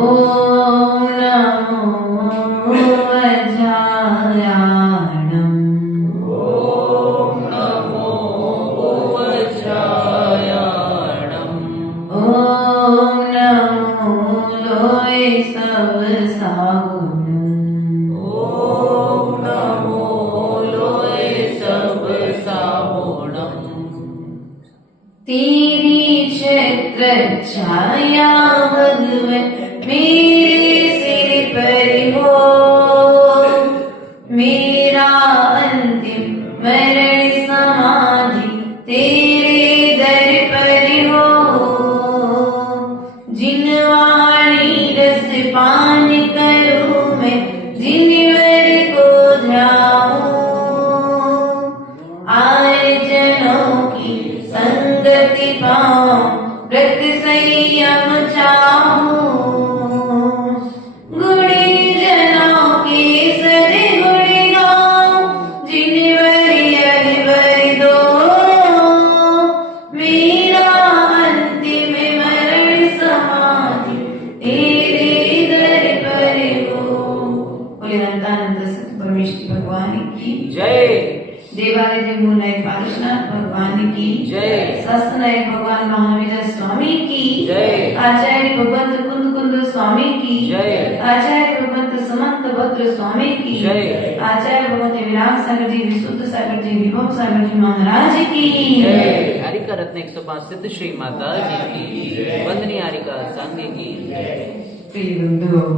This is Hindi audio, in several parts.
ओम नमो वज्रायाणम् ओम नमो वज्रायाणम् ओम नमो लोय सब साहुणम् ओम नमो लोय सब साहुणम् तेरी छत्र छाया भगवन मेरे सिर पर हो, मेरा अंतिम मरण समाधि तेरे दर पर हो। जिन वाणी रस पान करूं मैं, जिन वर को ध्याऊं, आए जनों की संगति पाऊं, व्रत संयम चाहूं। गुणी जनों के सद्गुण गाऊं, जिन वर यह वर दो, मेरा अंतिम मरण समाधि तेरे दर पर हो। बोले अनंतानंद सत परमेश्वर भगवान की जय। देवादिदेव मूलनायक पार्श्वनाथ भगवान की जय। शास्त्रनायक भगवान महावीर स्वामी की जय। आचार्य भगवंत कुंद कुंद स्वामी की जय। आचार्य भगवंत समंत भद्र स्वामी की जय। आचार्य भगवंत विराट सागर जी, विशुद्ध सागर जी, विभव सागर जी महाराज की जय। हरिका रत्न 105 सिद्ध श्री माता जी की वंदनीय हरिका संघ की प्रिय बंधुओं,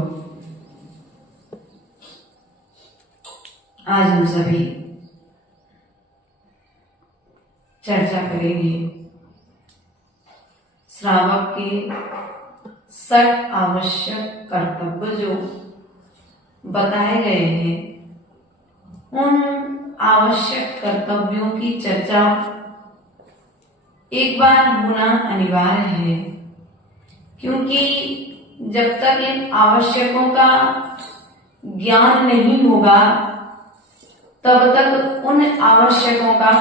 आज हम सभी चर्चा करेंगे श्रावक के 6 आवश्यक कर्तव्य जो बताए गए हैं, उन आवश्यक कर्तव्यों की चर्चा एक बार होना अनिवार्य है, क्योंकि जब तक इन आवश्यकों का ज्ञान नहीं होगा तब तक उन आवश्यकों का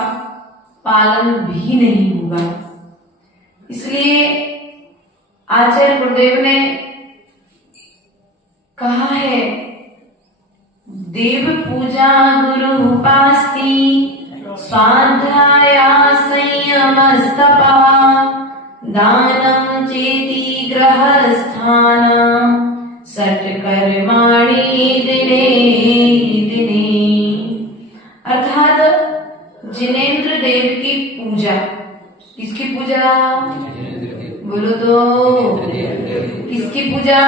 पालन भी नहीं होगा। इसलिए आचार्य गुरुदेव ने कहा है, देव पूजा गुरु उपास्ति, स्वाध्याया संयमस्तपः, दानं चेति गृहस्थानां, सत्कर्माणि दिने दिने। अर्थात जिनेंद्र देव की पूजा, किसकी पूजा? बोलो तो, किसकी पूजा?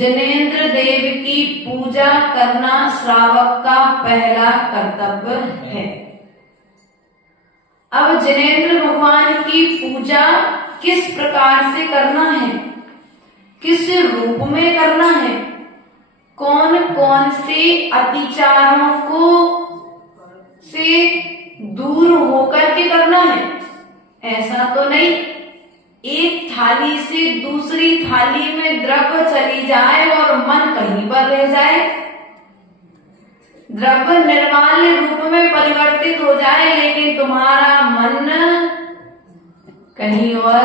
जिनेंद्र देव की पूजा करना श्रावक का पहला कर्तव्य है। अब जिनेंद्र भगवान की पूजा किस प्रकार से करना है, किस रूप में करना है, कौन कौन से अतिचारों को से दूर होकर के करना है, ऐसा तो नहीं एक थाली से दूसरी थाली में द्रव्य चली जाए और मन कहीं पर रह जाए, द्रव्य निर्माल्य रूप में परिवर्तित हो जाए, लेकिन तुम्हारा मन कहीं और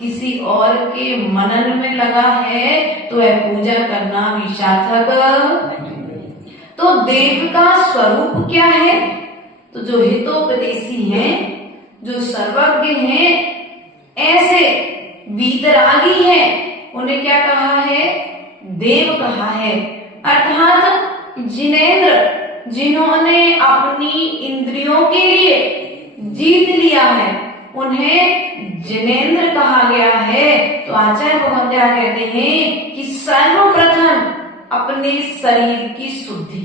किसी और के मनन में लगा है, तो यह पूजा करना भी सार्थक। तो देव का स्वरूप क्या है? तो जो हितोपदेशी हैं, जो सर्वज्ञ हैं, ऐसे वीतरागी हैं, उन्हें क्या कहा है? देव कहा है। अर्थात जिनेंद्र, जिन्होंने अपनी इंद्रियों के लिए जीत लिया है, उन्हें जिनेंद्र कहा गया है। तो आचार्य भगवान क्या कहते हैं कि सर्वप्रथम अपने शरीर की शुद्धि।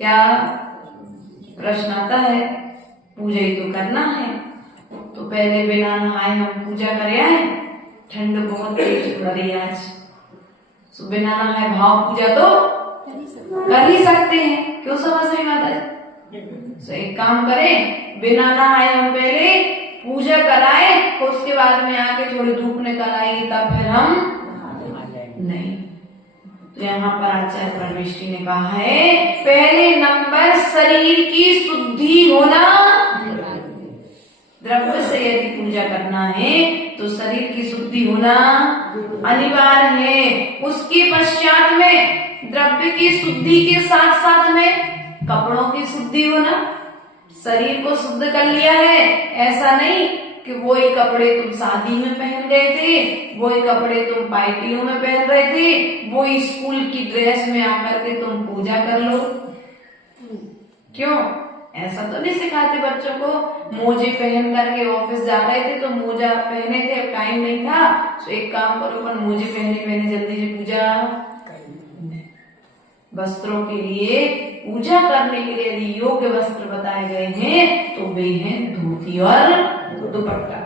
क्या प्रश्न आता है? पूजा ही तो करना है, तो पहले बिना नहाए हम पूजा करे आए। ठंड बहुत तेज हो रही है आज, तो बिना नहाए भाव पूजा तो कर ही सकते हैं। क्यों समझ रही माता जी? तो एक काम करें, बिना नहाए हम पहले पूजा कराए, तो उसके बाद में आके थोड़ी धूप निकल आएगी, तब फिर हम नहीं। तो यहाँ पर आचार्य परमेश्वरी ने कहा है, पहले नंबर शरीर की शुद्धि होना द्रव्य से यदि पूजा करना है तो शरीर की शुद्धि होना अनिवार्य है। उसके पश्चात में द्रव्य की शुद्धि के साथ साथ में कपड़ों की शुद्धि होना। शरीर को शुद्ध कर लिया है, ऐसा नहीं कि वही कपड़े तुम शादी में पहन गए थे, वही कपड़े तुम पार्टियों में पहन रहे थे, वही स्कूल की ड्रेस में आकर के तुम पूजा कर लो। क्यों? ऐसा तो नहीं सिखाते बच्चों को। मोजे पहन करके ऑफिस जा रहे थे तो मोजा पहने थे, अब टाइम नहीं था तो एक काम करो, पर मोजे पहने पहने जल्दी से पूजा। वस्त्रों के लिए, पूजा करने के लिए यदि योग्य वस्त्र बताए गए हैं तो वे हैं धोती और दुपट्टा।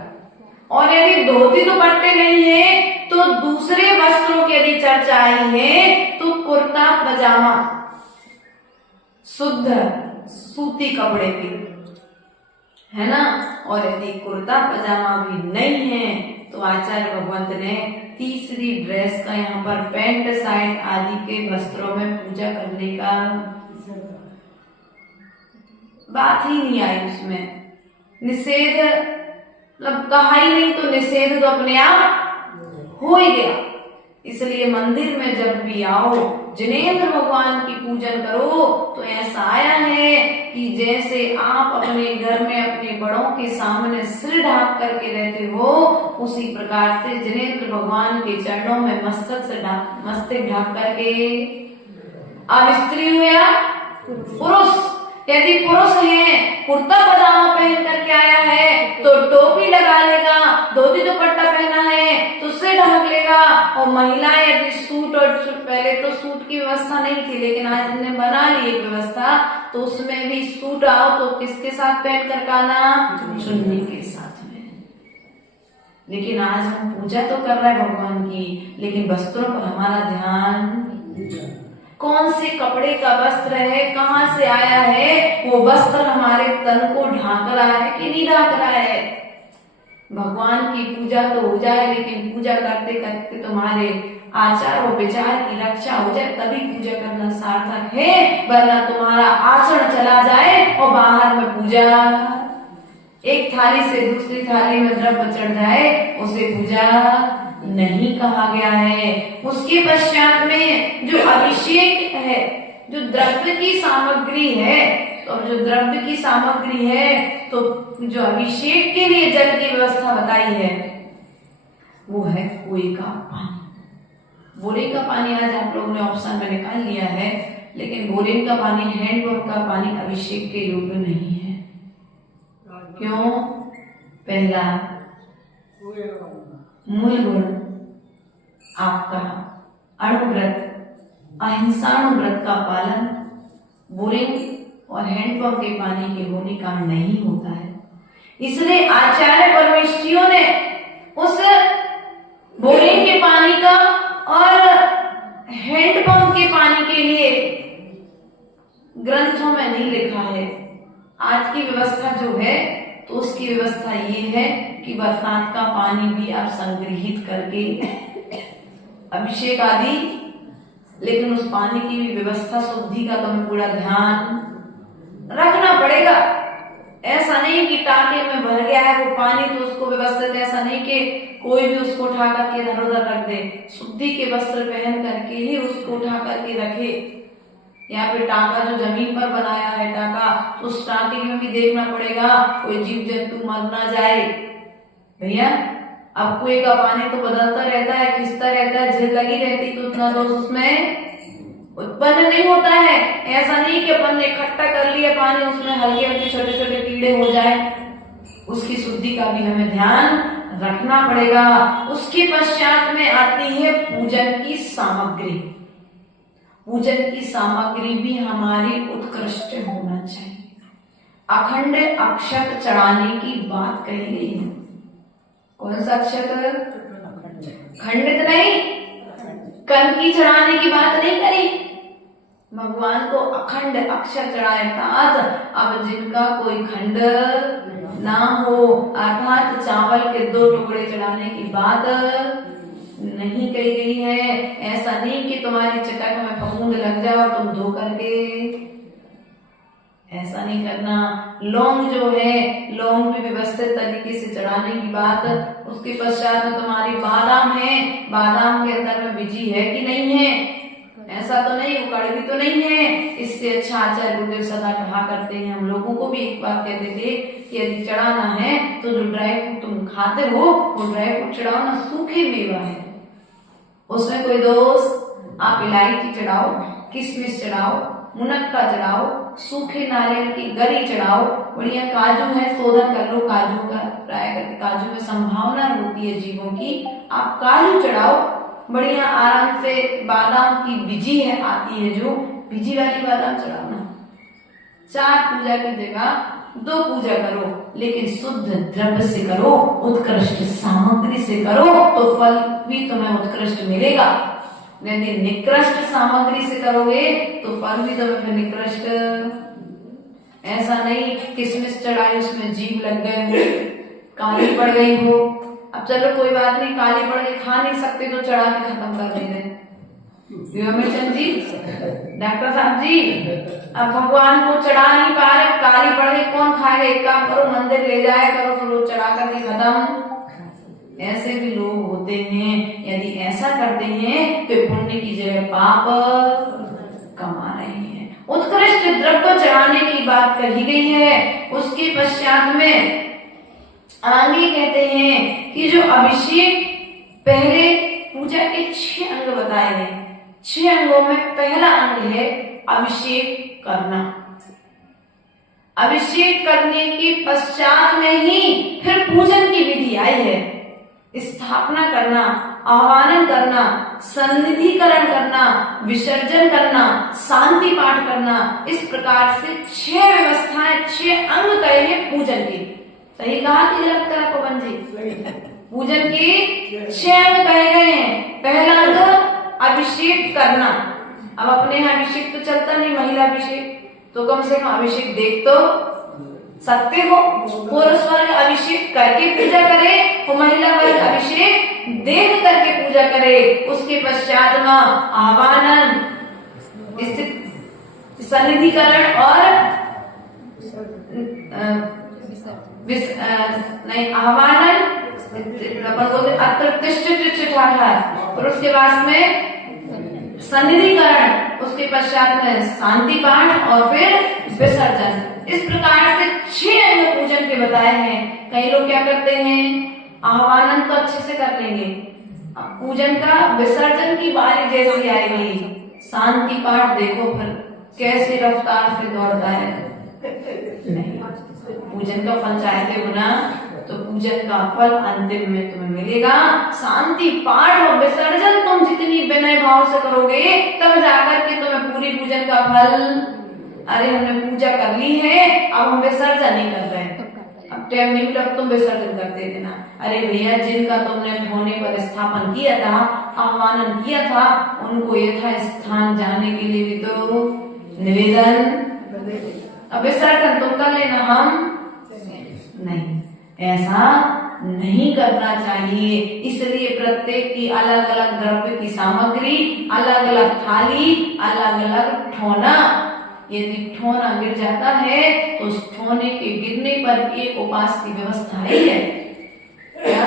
और यदि धोती दुपट्टे नहीं है तो दूसरे वस्त्रों की यदि चर्चा आई है तो कुर्ता पजामा, शुद्ध सूती कपड़े की, है ना। और यदि कुर्ता पजामा भी नहीं है तो आचार्य भगवंत ने तीसरी ड्रेस का यहाँ पर पैंट शर्ट आदि के वस्त्रों में पूजा करने का बात ही नहीं आई। उसमें निषेध मतलब कहा ही नहीं, तो निषेध तो अपने आप हो ही गया। इसलिए मंदिर में जब भी आओ, जिनेंद्र भगवान की पूजन करो तो ऐसा आया है कि जैसे आप अपने घर में अपने बड़ों के सामने सिर ढाक करके रहते हो, उसी प्रकार से जिनेंद्र भगवान के चरणों में मस्तक ढाक करके। अब स्त्री हो या पुरुष, यदि पुरुष है कुर्ता पजामा पहन करके आया है तो टोपी लगा लेगा, धोती दुपट्टा पहना है तो सिर ढक लेगा। और महिलाएं यदि सूट, और पहले तो सूट की व्यवस्था नहीं थी लेकिन आज हमने बना ली एक व्यवस्था, तो उसमें भी सूट आओ तो किसके साथ पहन कर आना? चुन्नी के साथ में। लेकिन आज हम पूजा तो कर रहे हैं भगवान की, लेकिन वस्त्रों पर हमारा ध्यान, कौन से कपड़े का वस्त्र है, कहाँ से आया है, वो वस्त्र हमारे तन को ढाक रहा है कि नहीं ढाक रहा है। भगवान की पूजा तो हो जाए, लेकिन पूजा करते करते तुम्हारे आचार और विचार की रक्षा हो जाए, तभी पूजा करना सार्थक है। वरना तुम्हारा आचरण चला जाए और बाहर में पूजा, एक थाली से दूसरी थाली में द्रव्य चढ़ जाए, उसे पूजा नहीं कहा गया है। उसके पश्चात में जो अभिषेक है, जो द्रव्य की सामग्री है, तो जो द्रव्य की सामग्री है तो जो अभिषेक के लिए जल की व्यवस्था बताई है वो है कुएं का पानी। बोरिंग का पानी आज आप लोगों ने ऑप्शन में निकाल लिया है, लेकिन बोरिंग का पानी, हैंडपंप का पानी अभिषेक के योग्य नहीं है। क्यों? पहला मूल गुण आपका अणुव्रत, अहिंसाणुव्रत का पालन बोरिंग और हैंडपंप के पानी के होने का नहीं होता है। इसलिए आचार्य परमेष्ठियों ने उस बोरिंग के पानी का और हैंडपंप के पानी के लिए ग्रंथों में नहीं लिखा है। आज की व्यवस्था जो है तो उसकी व्यवस्था ये है कि बरसात का पानी भी आप संग्रहित करके अभिषेक आदि, लेकिन उस पानी की भी व्यवस्था, शुद्धि का तुम्हें पूरा ध्यान रखना पड़ेगा। ऐसा नहीं कि टांके में भर गया है वो पानी तो उसको व्यवस्थित, ऐसा नहीं कि कोई भी उसको उठा करके इधर उधर रख दे। शुद्धि के वस्त्र पहन करके ही उसको उठा करके रखे। यहाँ पे टांका जो जमीन पर बनाया है टांका, तो उस टांके में भी देखना पड़ेगा कोई जीव जंतु मर ना जाए। भैया अब कुएं का पानी तो बदलता रहता है, खिंचता रहता है, झील लगी रहती तो उतना दोष उसमें उत्पन्न नहीं होता है। ऐसा नहीं कि अपन ने इकट्ठा कर लिया पानी, उसमें हल्के हल्के छोटे छोटे कीड़े हो जाए। उसकी शुद्धि का भी हमें ध्यान रखना पड़ेगा। उसके पश्चात में आती है पूजन की सामग्री। पूजन की सामग्री भी हमारी उत्कृष्ट होना चाहिए। अखंड अक्षत चढ़ाने की बात कही गई है। कौन सा अक्षत? खंडित नहीं, कण की चढ़ाने की बात नहीं करी। भगवान को अखंड अक्षर चढ़ाए, अर्थात अब जिनका कोई खंड ना हो, अर्थात चावल के 2 टुकड़े चढ़ाने की बात नहीं कही गई है। ऐसा नहीं कि तुम्हारी चटक में फफूंद लग जाए और तुम धो करके, ऐसा नहीं करना। लौंग जो है, लौंग भी व्यवस्थित तरीके से चढ़ाने की बात। उसके पश्चात में तुम्हारी बादाम है, बादाम के अंदर में बीजी है कि नहीं है, ऐसा तो नहीं, कड़वी तो नहीं है। इससे अच्छा आचार्य गुरुदेव सदा कहा करते हैं, हम लोगों को भी एक बात कहते थे कि यदि चढ़ाना है तो जो ड्राई फ्रूट तुम खाते हो वो ड्राई फ्रूट चढ़ाओ ना, सूखे मेवा है, उसमें कोई दोष। आप इलायची चढ़ाओ, किशमिश चढ़ाओ, मुनक्का चढ़ाओ, सूखे नारियल की गरी चढ़ाओ, बढ़िया काजू है शोधन कर लो, काजू का ट्राई करके, काजू में संभावना होती है जीवों की, आप काजू चढ़ाओ बढ़िया आराम से। बादाम की बीजी है आती है जो बीजी वाली बादाम चढ़ाना। 4 पूजा की जगह 2 पूजा करो, लेकिन शुद्ध द्रव्य से करो, उत्कृष्ट सामग्री से करो, तो फल भी तुम्हें उत्कृष्ट मिलेगा। यदि निकृष्ट सामग्री से करोगे तो फल भी तुम्हें निकृष्ट। ऐसा नहीं किशमिश चढ़ाई उसमें जीभ लग गए हो, काली पड़ गई हो, अब चलो कोई बात नहीं, काली पड़ गई, खा नहीं सकते तो चढ़ा के खत्म कर दे रहे। चंद जी, डॉक्टर साहब जी, अब भगवान को चढ़ा नहीं पा रहे, काली पड़ गई, कौन खाएगा? एक काम करो, मंदिर ले जाया करो, फिर रोज चढ़ा करके खत्म। ऐसे भी लोग होते हैं, यदि ऐसा करते हैं तो पुण्य की जगह पाप कमा रहे हैं। उत्कृष्ट द्रव्य चढ़ाने की बात कही गई है। उसके पश्चात में आगे कहते हैं कि जो अभिषेक, पहले पूजा के 6 अंग बताए गए, 6 अंगों में पहला अंग है अभिषेक करना। अभिषेक करने के पश्चात में ही फिर पूजन की विधि आई है। स्थापना करना, आह्वान करना, सन्निधिकरण करना, विसर्जन करना, शांति पाठ करना, इस प्रकार से 6 व्यवस्थाएं, 6 अंग कहे हैं पूजन के। सही कहा कि गलत करा पवन जी? पूजन के 6 अंग कहे गए हैं। पहला अंग अभिषेक करना। अब अपने यहाँ अभिषेक तो चलता नहीं, महिला अभिषेक, तो कम से कम अभिषेक देख तो सकते हो। पुरुष वर्ग अभिषेक करके पूजा करे और महिला वर्ग अभिषेक देख करके पूजा करे। उसके पश्चात में आह्वान, सन्निधिकरण और नहीं आह्वान, और उसके बाद में सन्निधिकरण, उसके पश्चात में शांति पाठ और फिर विसर्जन। इस प्रकार से 6 अंग पूजन के बताए हैं। कई लोग क्या करते हैं, आह्वान तो अच्छे से कर लेंगे, अब पूजन का विसर्जन की बारी जैसी आएगी, शांति पाठ देखो फिर कैसे रफ्तार से दौड़ता है। नहीं, पूजन का फल चाहते हो ना, तो पूजन का फल अंतिम में तुम्हें मिलेगा। शांति पाठ और विसर्जन तुम जितनी विनय भाव से करोगे तब जाकर के तुम्हें पूरी पूजन का फल। अरे हमने पूजा कर ली है, अब हम विसर्जन नहीं कर रहे हैं, अब टाइम नहीं मिला, तुम विसर्जन कर देते ना। अरे भैया, जिनका तुमने होने पर स्थापन किया था, आह्वान किया था, उनको यथा स्थान जाने के लिए भी तो निवेदन, अब विसर्जन तुम कर लेना, हम नहीं। ऐसा नहीं करना चाहिए। इसलिए प्रत्येक की अलग अलग द्रव्य की सामग्री, अलग अलग थाली, अलग अलग ठोना। यदि ठोना गिर जाता है तो उस ठोने के गिरने पर एक उपास की व्यवस्था है। क्या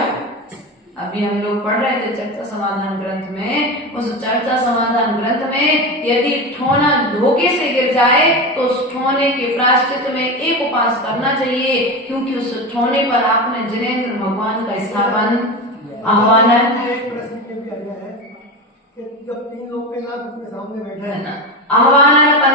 अभी हम लोग पढ़ रहे थे चर्चा समाधान ग्रंथ में, उस चर्चा समाधान ग्रंथ में यदि ठोना धोखे से गिर जाए तो उस ठोने के प्रायश्चित में एक उपास करना चाहिए, क्योंकि उस ठोने पर आपने जिनेंद्र भगवान का स्थापन, आह्वान, जब 3 लोग के साथ अपने सामने बैठे हैं ना, आह्वान अपन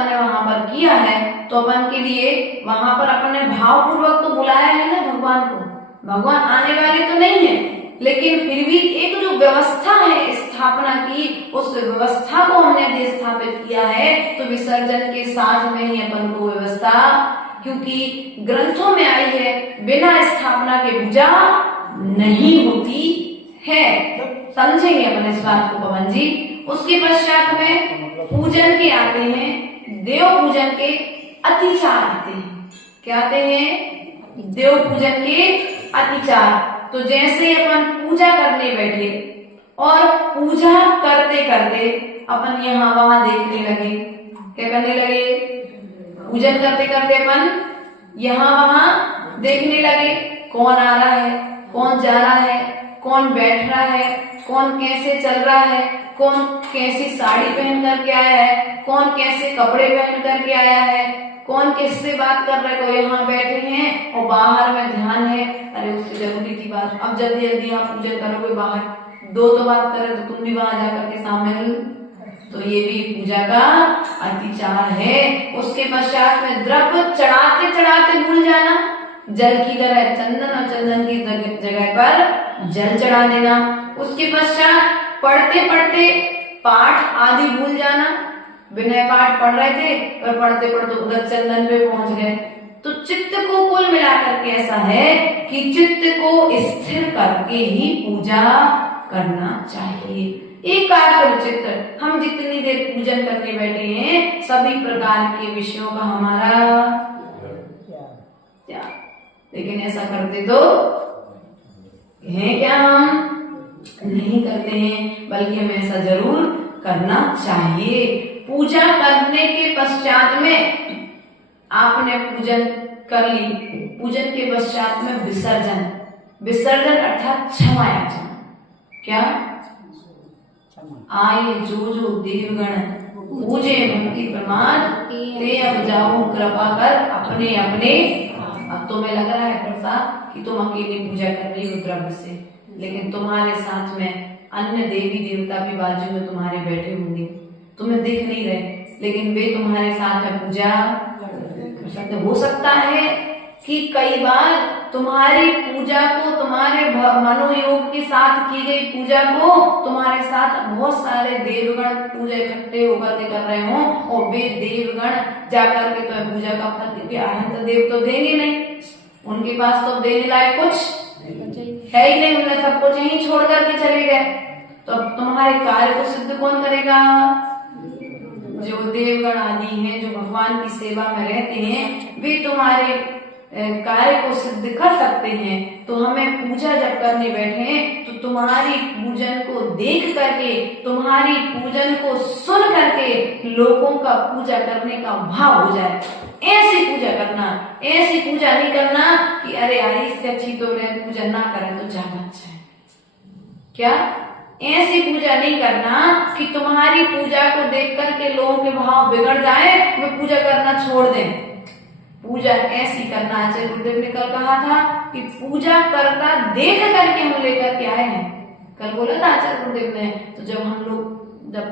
ने वहां पर किया है, तो अपन के लिए वहां पर अपन ने भाव पूर्वक तो बुलाया है ना भगवान को। भगवान आने वाले तो नहीं है, लेकिन फिर भी एक जो व्यवस्था है स्थापना की, उस व्यवस्था को हमने यदि स्थापित किया है तो विसर्जन के साथ में ही अपन को व्यवस्था, क्योंकि ग्रंथों में आई है बिना स्थापना के पूजा नहीं होती है। समझेंगे अपन इस बात को पवन जी। उसके पश्चात में पूजन के आते हैं, देव पूजन के अतिचार आते हैं। क्या आते हैं? देव पूजन के अतिचार। तो जैसे अपन पूजा करने बैठे और पूजा करते करते अपन यहाँ वहां देखने लगे, क्या करने लगे? पूजन करते करते अपन यहाँ वहां देखने लगे, कौन आ रहा है, कौन जा रहा है, कौन बैठ रहा है, कौन कैसे चल रहा है, कौन कैसी साड़ी पहन करके आया है, कौन कैसे कपड़े पहन करके आया है, कौन किससे बात कर रहा है। कोई यहाँ बैठे हैं और बाहर में ध्यान है, अरे उससे जरूरी थी बात, अब जल्दी जल्दी आप पूजन करोगे, बाहर दो तो बात करे तो तुम भी वहां जाकर के शामिल। तो ये भी पूजा का अतिचार है। उसके पश्चात में द्रव्य चढ़ाते चढ़ाते भूल जाना, जल की जगह चंदन और चंदन की जगह पर जल चढ़ा देना। उसके पश्चात पढ़ते पढ़ते पाठ आदि भूल जाना, विनय पाठ पढ़ रहे थे और पढ़ते पढ़ते उधर चंदन पे पहुंच गए। तो चित्त को कुल मिलाकर के ऐसा है कि चित्त को स्थिर करके ही पूजा करना चाहिए। एकाग्र चित्त, हम जितनी देर पूजन करने बैठे हैं सभी प्रकार के विषयों का हमारा त्याग, लेकिन ऐसा करते तो हैं क्या? हम नहीं करते हैं, बल्कि हमें ऐसा जरूर करना चाहिए। पूजा करने के पश्चात में आपने पूजन कर ली, पूजन के पश्चात में विसर्जन, विसर्जन अर्थात क्षमा याचना। क्या? आए जो जो देवगण पूजे उनकी प्रमाण ते अब जाऊं कृपा कर अपने अपने। अब तुम्हें लग रहा है प्रसाद कि तुम अकेले पूजा कर रही हो द्रव्य से, लेकिन तुम्हारे साथ में अन्य देवी देवता भी बाजू में तुम्हारे बैठे होंगे, तुम्हें दिख नहीं रहे, लेकिन वे तुम्हारे साथ में पूजा कर सकते। हो सकता है कि कई बार तुम्हारी पूजा को, तुम्हारे मनोयोग के साथ की गई पूजा को तुम्हारे साथ बहुत सारे देवगण पूजा इकट्ठे होकर के कर रहे हो, और वे देवगण जाकर के तुम्हें पूजा का फल देंगे। अनंत देव तो देंगे नहीं, उनके पास तो देने लायक कुछ है ही नहीं, उन्हें सब कुछ यहीं छोड़ करके चले गए। तो अब तुम्हारे कार्य को सिद्ध कौन करेगा? जो देवगण आदि हैं, जो भगवान की सेवा में रहते हैं, वे तुम्हारे कार्य को सिद्ध कर सकते हैं। तो हमें पूजा जब करने बैठे तो तुम्हारी पूजन को देख करके, तुम्हारी पूजन को सुन करके लोगों का पूजा करने का भाव हो जाए, ऐसी पूजा करना। ऐसी पूजा नहीं करना कि अरे यार इससे अच्छी तो पूजा ना करें तो ज्यादा अच्छा है। क्या? ऐसी पूजा नहीं करना कि तुम्हारी पूजा को देख करके लोगों के भाव बिगड़ जाए, वे पूजा करना छोड़ दें। पूजा ऐसी करना, आचार्य गुरुदेव ने कल कहा था कि पूजा करता देख करके हम लेकर के आए हैं। कल बोला था आचार्य गुरुदेव ने, तो जब हम लोग, जब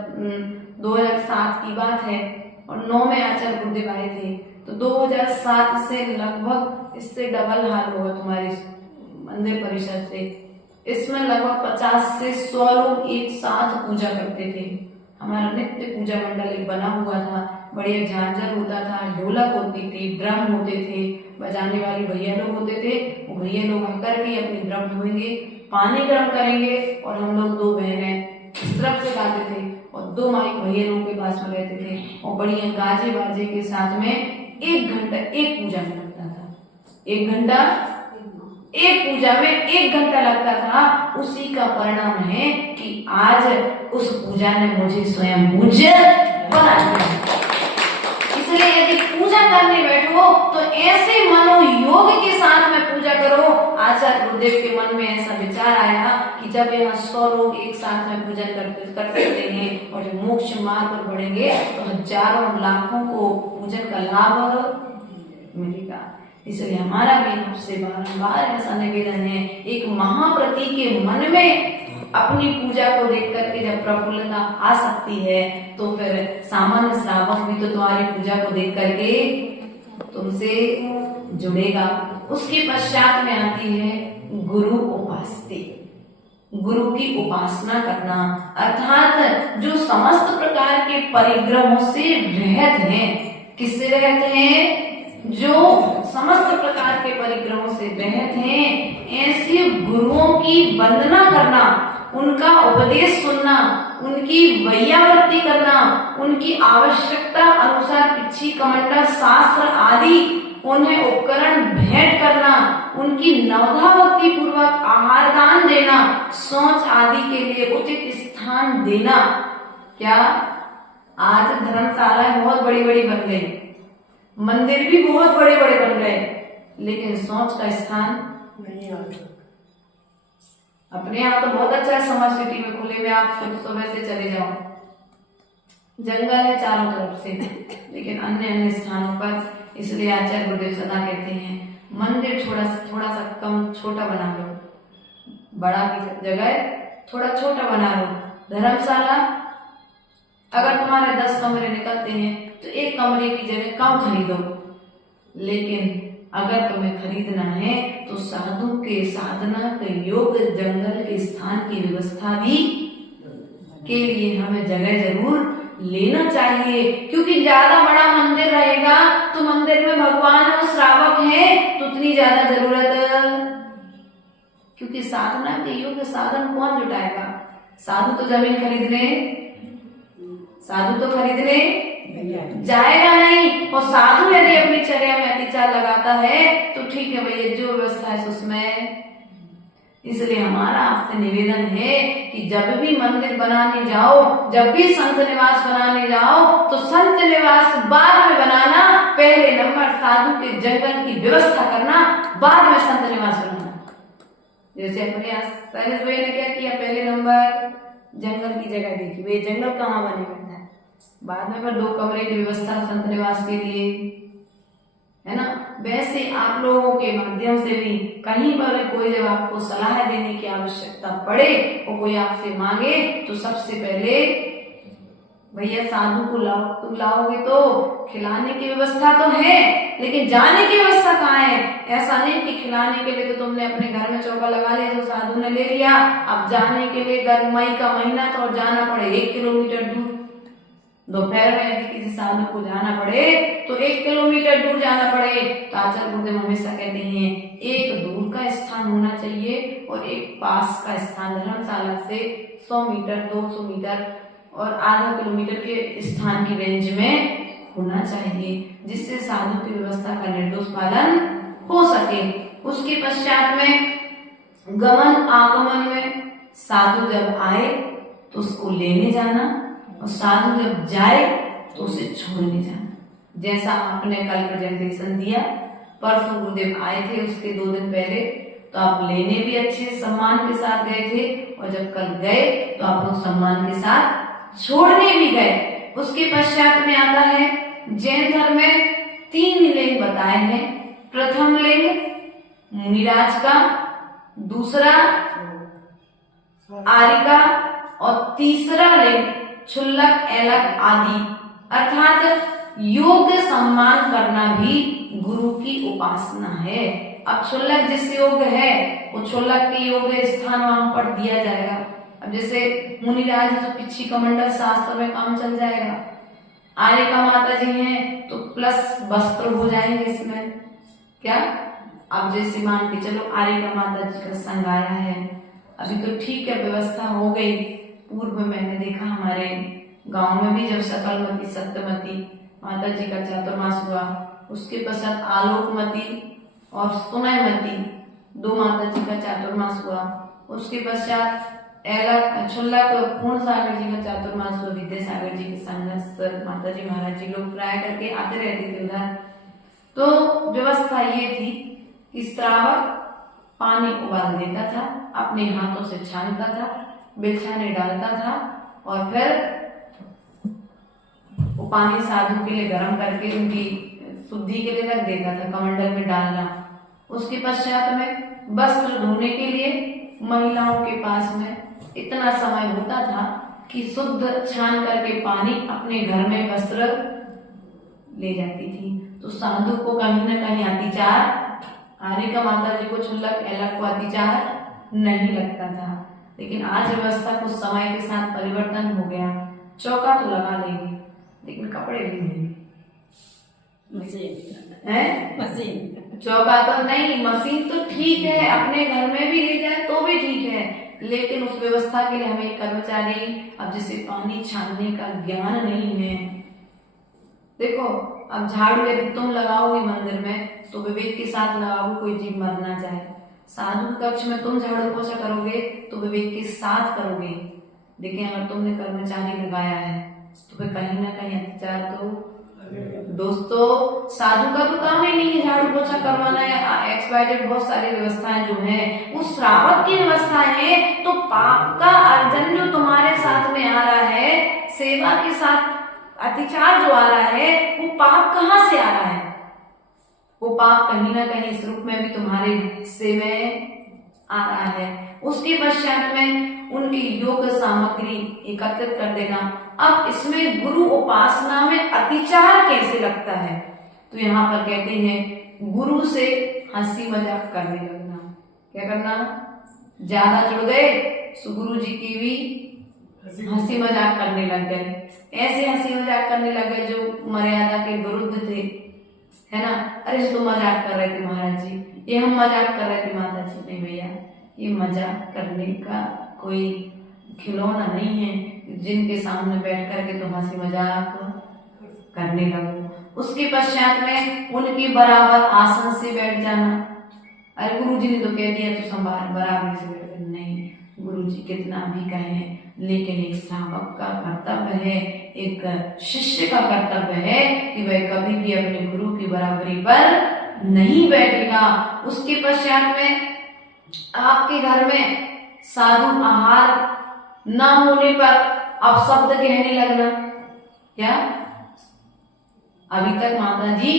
2007 की बात है और 9 में आचार्य गुरुदेव आए थे, तो 2007 से लगभग इससे डबल हाल हुआ तुम्हारी मंदिर परिसर से। इसमें लगभग 50 से 100 लोग एक साथ पूजा करते थे। हमारा नित्य पूजा मंडल एक बना हुआ था, बढ़िया झांझर होता था, ढोलक होती थी, ड्रम होते थे, बजाने वाले भैया लोग होते थे। वो भैया लोग आकर के अपनी ड्रम धोएंगे, पानी गर्म करेंगे, और हम लोग 2 बहनें इस तरफ से गाते थे और 2 माइक भैया लोगों के पास में रहते थे, और बढ़िया गाजे बाजे के साथ में 1 घंटा एक पूजा में लगता था। 1 घंटा एक पूजा में 1 घंटा लगता था। उसी का परिणाम है कि आज उस पूजा ने मुझे स्वयं पूज्य बना दिया। इसलिए यदि पूजा करने बैठो तो ऐसे मनोयोग के साथ में पूजा करो। आचार्य गुरुदेव के मन में ऐसा विचार आया कि जब यहाँ 100 लोग एक साथ में पूजन करते हैं और जब मोक्ष मार्ग पर बढ़ेंगे तो हजारों लाखों को पूजन का लाभ मिलेगा। इसलिए हमारा भी आपसे बारंबार ऐसा निवेदन है, एक महाप्रति के मन में अपनी पूजा को देख करके जब प्रफुल्लता आ सकती है तो फिर सामान्य श्रावक भी तो तुम्हारी पूजा को देख करके तुमसे जुड़ेगा। उसके पश्चात में आती है गुरु उपासते, गुरु की उपासना करना, अर्थात जो समस्त प्रकार के परिग्रहों से रहित हैं। किससे रहित हैं? जो समस्त प्रकार के परिग्रहों से रहित हैं। ऐसे गुरुओं की वंदना करना, उनका उपदेश सुनना, उनकी वैयावृत्ति करना, उनकी आवश्यकता अनुसार पिच्छी कमंडल शास्त्र आदि उन्हें उपकरण भेंट करना, उनकी नवधा भक्ति पूर्वक आहार दान देना, शौच आदि के लिए उचित स्थान देना। क्या? आज धर्मशालाएं बहुत बड़ी बड़ी बन गई, मंदिर भी बहुत बड़े बड़े बन गए, लेकिन सोच का स्थान नहीं आ सकता। अपने यहाँ तो बहुत अच्छा है, समर सिटी में खुले में आप सुबह से चले जाओ, जंगल है चारों तरफ से, लेकिन अन्य अन्य स्थानों पर, इसलिए आचार्य गुरुदेव सदा कहते हैं मंदिर थोड़ा सा कम छोटा बना लो, बड़ा की जगह थोड़ा छोटा बना लो। धर्मशाला अगर तुम्हारे 10 कमरे निकलते हैं तो एक कमरे की जगह कम खरीदो, लेकिन अगर तुम्हें खरीदना है तो साधु के साधना के योग्य जंगल के स्थान की व्यवस्था भी के लिए हमें जगह जरूर लेना चाहिए, क्योंकि ज्यादा बड़ा मंदिर रहेगा तो मंदिर में भगवान और श्रावक हैं तो उतनी ज्यादा जरूरत, क्योंकि साधना के योग्य साधन कौन जुटाएगा? साधु तो जमीन खरीदने, साधु तो खरीदने जाएगा नहीं, और साधु यदि अपनी चर्या में अतिचार लगाता है तो ठीक है भैया, जो व्यवस्था है उसमें। इसलिए हमारा आपसे निवेदन है कि जब भी मंदिर बनाने जाओ, जब भी संत निवास बनाने जाओ, तो संत निवास बाद में बनाना, पहले नंबर साधु के जंगल की व्यवस्था करना, बाद में संत निवास बनाना। जैसे अपने यहाँ शैलेश भैया ने क्या किया, पहले नंबर जंगल की जगह देखी, वे जंगल कहाँ बनेगा, बाद में फिर 2 कमरे की व्यवस्था संत निवास के लिए, है ना। वैसे आप लोगों के माध्यम से भी कहीं पर कोई जब आपको सलाह देने की आवश्यकता पड़े और कोई आपसे मांगे तो सबसे पहले भैया साधु को लाओ, तुम लाओगे तो खिलाने की व्यवस्था तो है, लेकिन जाने की व्यवस्था कहाँ है? ऐसा नहीं कि खिलाने के लिए तो तुमने अपने घर में चौका लगा लिया, जो साधु ने ले लिया, अब जाने के लिए मई का महीना तो और जाना पड़े 1 किलोमीटर दूर, दोपहर में यदि किसी साधु को जाना पड़े तो 1 किलोमीटर दूर जाना पड़े, तो आचार्य गुरुदेव हमेशा कहते हैं एक दूर का स्थान होना चाहिए और एक पास का स्थान, धर्मशाला से 100 मीटर 200 मीटर और आधा किलोमीटर के स्थान की रेंज में होना चाहिए, जिससे साधु की व्यवस्था का निर्दोष पालन हो सके। उसके पश्चात में गमन आगमन में साधु जब आए तो उसको लेने जाना, और साधु जब जाए तो उसे छोड़ने जाना। जैसा आपने कल प्रेजेंटेशन दिया, परसों गुरुदेव आए थे, उसके 2 दिन पहले तो आप लेने भी अच्छे सम्मान के साथ गए थे, और जब कल गए तो आप लोग सम्मान के साथ छोड़ने भी गए। उसके पश्चात में आता है जैन धर्म में 3 लिंग बताए हैं। प्रथम लिंग मुनिराज का, दूसरा आरिका, और तीसरा लिंग क्षुल्लक एलक आदि, अर्थात योग सम्मान करना भी गुरु की उपासना है। अब क्षुल्लक जिस योग है वो क्षुल्लक के योग स्थान वहां पर दिया जाएगा। अब जैसे मुनिराज तो पिछी कमंडल शास्त्र में काम चल जाएगा, आरिका माता जी हैं तो प्लस वस्त्र हो जाएंगे इसमें, क्या अब जैसे मान के चलो आरिका माता जी का संग आया है, अभी तो ठीक है व्यवस्था हो गई। पूर्व में मैंने देखा हमारे गांव में भी जब सकलमती सत्यमती माता जी का चातुर्मास हुआ, उसके पश्चात आलोकमती और सुनयमती 2 माता जी का चातुर्मास हुआ, उसके पश्चात क्षुल्लक पूर्ण सागर जी का चातुर्मास हुआ, विद्यासागर जी के संग माता जी महाराज जी लोग प्राय करके आते रहते थे उधर। तो व्यवस्था ये थी कि श्रावक पानी उबाल देता था, अपने हाथों से छानता था, बिलछाने डालता था, और फिर वो पानी साधु के लिए गर्म करके उनकी शुद्धि के लिए रख देता था, कमंडल में डालना। उसके पश्चात में वस्त्र धोने के लिए महिलाओं के पास में इतना समय होता था कि शुद्ध छान करके पानी अपने घर में वस्त्र ले जाती थी। तो साधु को कहीं न कहीं अतिचार, आरिका माता जी को क्षुल्लक एलक को अतिचार नहीं लगता था। लेकिन आज व्यवस्था कुछ समय के साथ परिवर्तन हो गया, चौका तो लगा लेंगे लेकिन कपड़े भी नहीं है, चौका तो नहीं, मशीन तो ठीक है, अपने घर में भी ले जाए तो भी ठीक है, लेकिन उस व्यवस्था के लिए हमें कर्मचारी, अब जैसे पानी छानने का ज्ञान नहीं है। देखो अब झाड़ू यदि तुम लगाओगे मंदिर में तो विवेक के साथ लगाओगे, कोई जीव मर ना जाए। साधु कक्ष में तुम झाड़ू पोछा करोगे तो विवेक के साथ करोगे, लेकिन अगर तुमने कर्मचारी लगाया है तो फिर कहीं ना कहीं अत्याचार तो दोस्तों साधु का तो काम ही नहीं है झाड़ू पोछा करवाना है, एक्सवाइजेड बहुत सारी व्यवस्थाएं जो हैं वो श्रावक की व्यवस्था है। तो पाप का अर्जन जो तुम्हारे साथ में आ रहा है, सेवा के साथ अत्याचार जो आ रहा है, वो पाप कहाँ से आ रहा है? वो पाप कहीं ना कहीं इस रूप में भी तुम्हारे हिस्से में आ रहा है। उसके पश्चात में उनकी योग सामग्री एकत्रित कर देना। अब इसमें गुरु उपासना में अतिचार कैसे लगता है? तो यहाँ पर कहते हैं गुरु से हंसी मजाक करने लगना। क्या करना? ज्यादा जुड़ गए तो गुरु जी की भी हंसी मजाक करने लग गए। ऐसे हंसी मजाक करने लग गए जो मर्यादा के विरुद्ध थे, है ना। अरे तो मजाक कर रहे थे महाराज जी, ये हम मजाक कर रहे थे माता जी। नहीं भैया, ये मजाक करने का कोई खिलौना नहीं है जिनके सामने बैठ करके तुम हंसी मजाक करने लगो। उसके पश्चात में उनके बराबर आसन से बैठ जाना। अरे गुरु जी ने तो कह दिया तो संभाल बराबर से बैठ जाना। नहीं, गुरु जी कितना भी कहें, लेकिन एक श्रावक का कर्तव्य है, एक शिष्य का कर्तव्य है कि वह कभी भी अपने गुरु की बराबरी पर नहीं बैठेगा। उसके पश्चात में आपके घर में साधु आहार न होने पर अपशब्द कहने लगना। क्या? अभी तक माता जी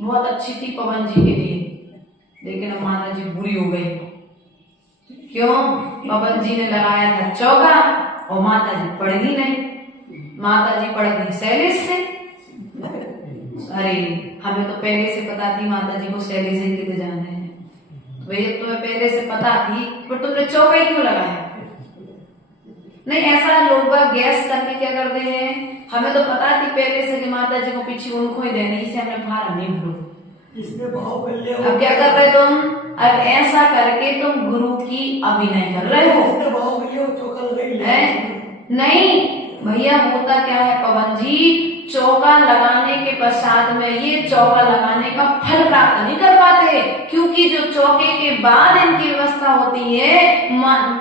बहुत अच्छी थी पवन जी के लिए, लेकिन अब माता जी बुरी हो गई। क्यों? पवन जी ने लगाया था चौका और माता जी पढ़ ही नहीं। माता जी पढ़ गई शैलेश से। अरे हमें तो पहले से पता थी माता जी को शैलेश से कितने जाना है। भैया तुम्हें पहले से पता थी, पर तुमने चौका ही क्यों लगाया? नहीं, ऐसा लोग गैस करके क्या करते हैं, हमें तो पता थी पहले से कि माता जी को पीछे उनको ही देने, इसे हमने फार्म नहीं भरो। इसमें भाव कर लिया। अब क्या कर रहे तुम? अब ऐसा करके तुम गुरु की अभिनय कर रहे हो। नहीं भैया, होता क्या है पवन जी, चौका लगाने के पश्चात में ये चौका लगाने का फल प्राप्त नहीं कर पाते, क्योंकि जो चौके के बाद इनकी व्यवस्था होती है,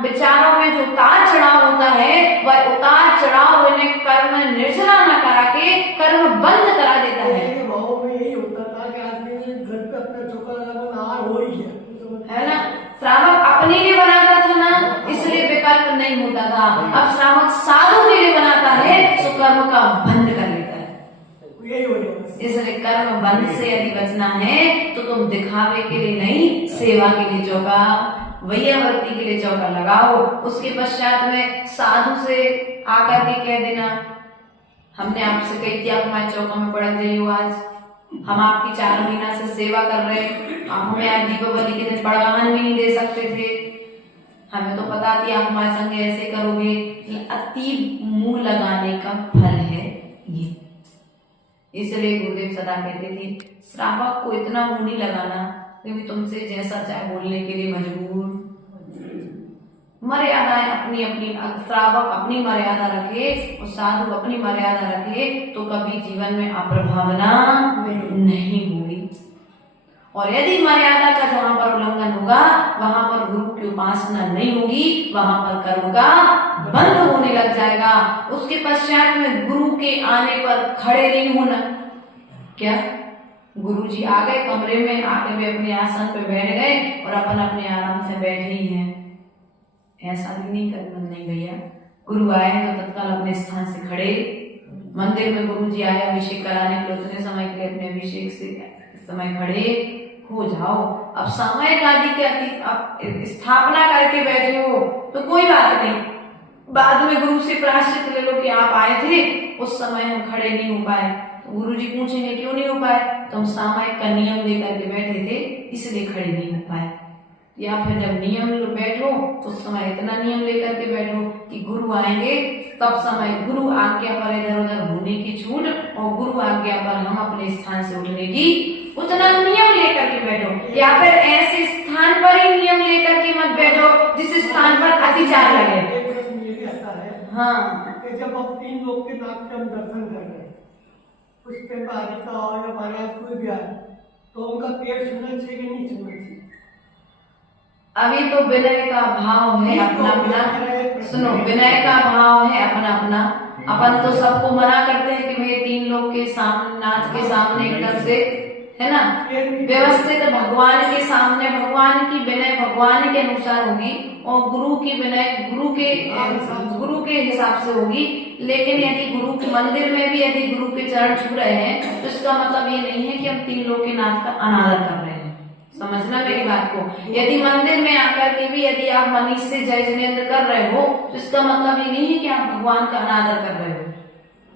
विचारों में जो उतार चढ़ाव होता है, वह उतार चढ़ाव इन्हें कर्म निर्जला न करा के कर्म बंद करा देता है। भाव में यही होता था कि आदमी घर पे अपना चौका लगाना आहार हो ही गया, है ना। श्रावक अपने लिए बनाता था ना, इसलिए विकल्प नहीं होता था। अब श्रावक साधु के लिए बनाता है तो कर्म का बंध कर लेता है। इसलिए कर्म बंध से यदि बचना है तो तुम दिखावे के लिए नहीं, सेवा के लिए चौका, वैयावर्ती के लिए चौका लगाओ। उसके पश्चात में साधु से आकर के कह देना, हमने आपसे कही थी आप हमारे चौका में पड़ जाइए, आज हम आपकी 4 महीना से सेवा कर रहे हैं, आप हमें आज दीपावली के दिन पड़गान भी नहीं दे सकते थे, हमें तो पता थी आप हमारे संग ऐसे करोगे। ये अति मुंह लगाने का फल है ये। इसलिए गुरुदेव सदा कहते थे श्रावक को इतना मुंह नहीं लगाना, क्योंकि तुमसे जैसा चाहे बोलने के लिए मजबूर। मर्यादाएं अपनी अपनी, श्रावक अपनी मर्यादा रखे और साधु अपनी मर्यादा रखे तो कभी जीवन में अप्रभावना नहीं होगी। और यदि मर्यादा का जहां पर उल्लंघन होगा वहां पर गुरु की उपासना नहीं होगी, वहां पर कर्म का बंद होने लग जाएगा। उसके पश्चात में गुरु के आने पर खड़े नहीं होना। क्या? गुरु जी आ गए कमरे में, आके वे अपने आसन पे बैठ गए और अपन अपने आराम से बैठे ही हैं, ऐसा भी नहीं करना। नहीं भैया, गुरु आए तो तत्काल अपने स्थान से खड़े। मंदिर में गुरु जी आए अभिषेक कराने के लिए, उतने समय के लिए अपने अभिषेक से समय खड़े हो जाओ। अब सामयिक आदि के स्थापना करके बैठे हो तो कोई बात नहीं, बाद में गुरु से प्रायश्चित ले लो कि आप आए थे उस समय हम खड़े नहीं हो पाए, तो गुरु जी पूछेंगे क्यों नहीं हो पाए, तो हम सामयिक का नियम लेकर के बैठे थे इसलिए खड़े नहीं हो पाए। या फिर जब नियम बैठो उस समय इतना नियम लेकर के बैठो कि गुरु आएंगे तब समय गुरु आज्ञा पर इधर उधर होने की छूट और गुरु आज्ञा पर हम अपने स्थान से उठने की उतना नियम लेकर के बैठो। या फिर ऐसे स्थान पर ही नियम लेकर के मत बैठो जिस स्थान पर अतिचार लगे। हाँ, जब आप 3 लोग के नाम के हम दर्शन कर रहे हैं, उस टाइम बालिका और महाराज कोई भी आए तो उनका पेट छूना चाहिए कि नहीं छूना चाहिए? अभी तो विनय का भाव है अपना अपना, सुनो, विनय का भाव है अपना अपना, अपन तो सबको मना करते हैं कि भाई 3 लोग के सामने, नाथ के सामने एकदम से, है ना, व्यवस्थित भगवान के सामने, भगवान की विनय भगवान के अनुसार होगी और गुरु की विनय गुरु के हिसाब से होगी। लेकिन यदि गुरु के मंदिर में भी यदि गुरु के चरण छू रहे हैं तो इसका मतलब ये नहीं है कि हम 3 लोग के नाथ का अनादर कर रहे हैं। समझना मेरी बात को। यदि मंदिर में आकर के भी यदि आप मनीष से जय जिनेंद्र कर रहे हो तो इसका मतलब ये नहीं है कि आप भगवान का अनादर कर रहे हो।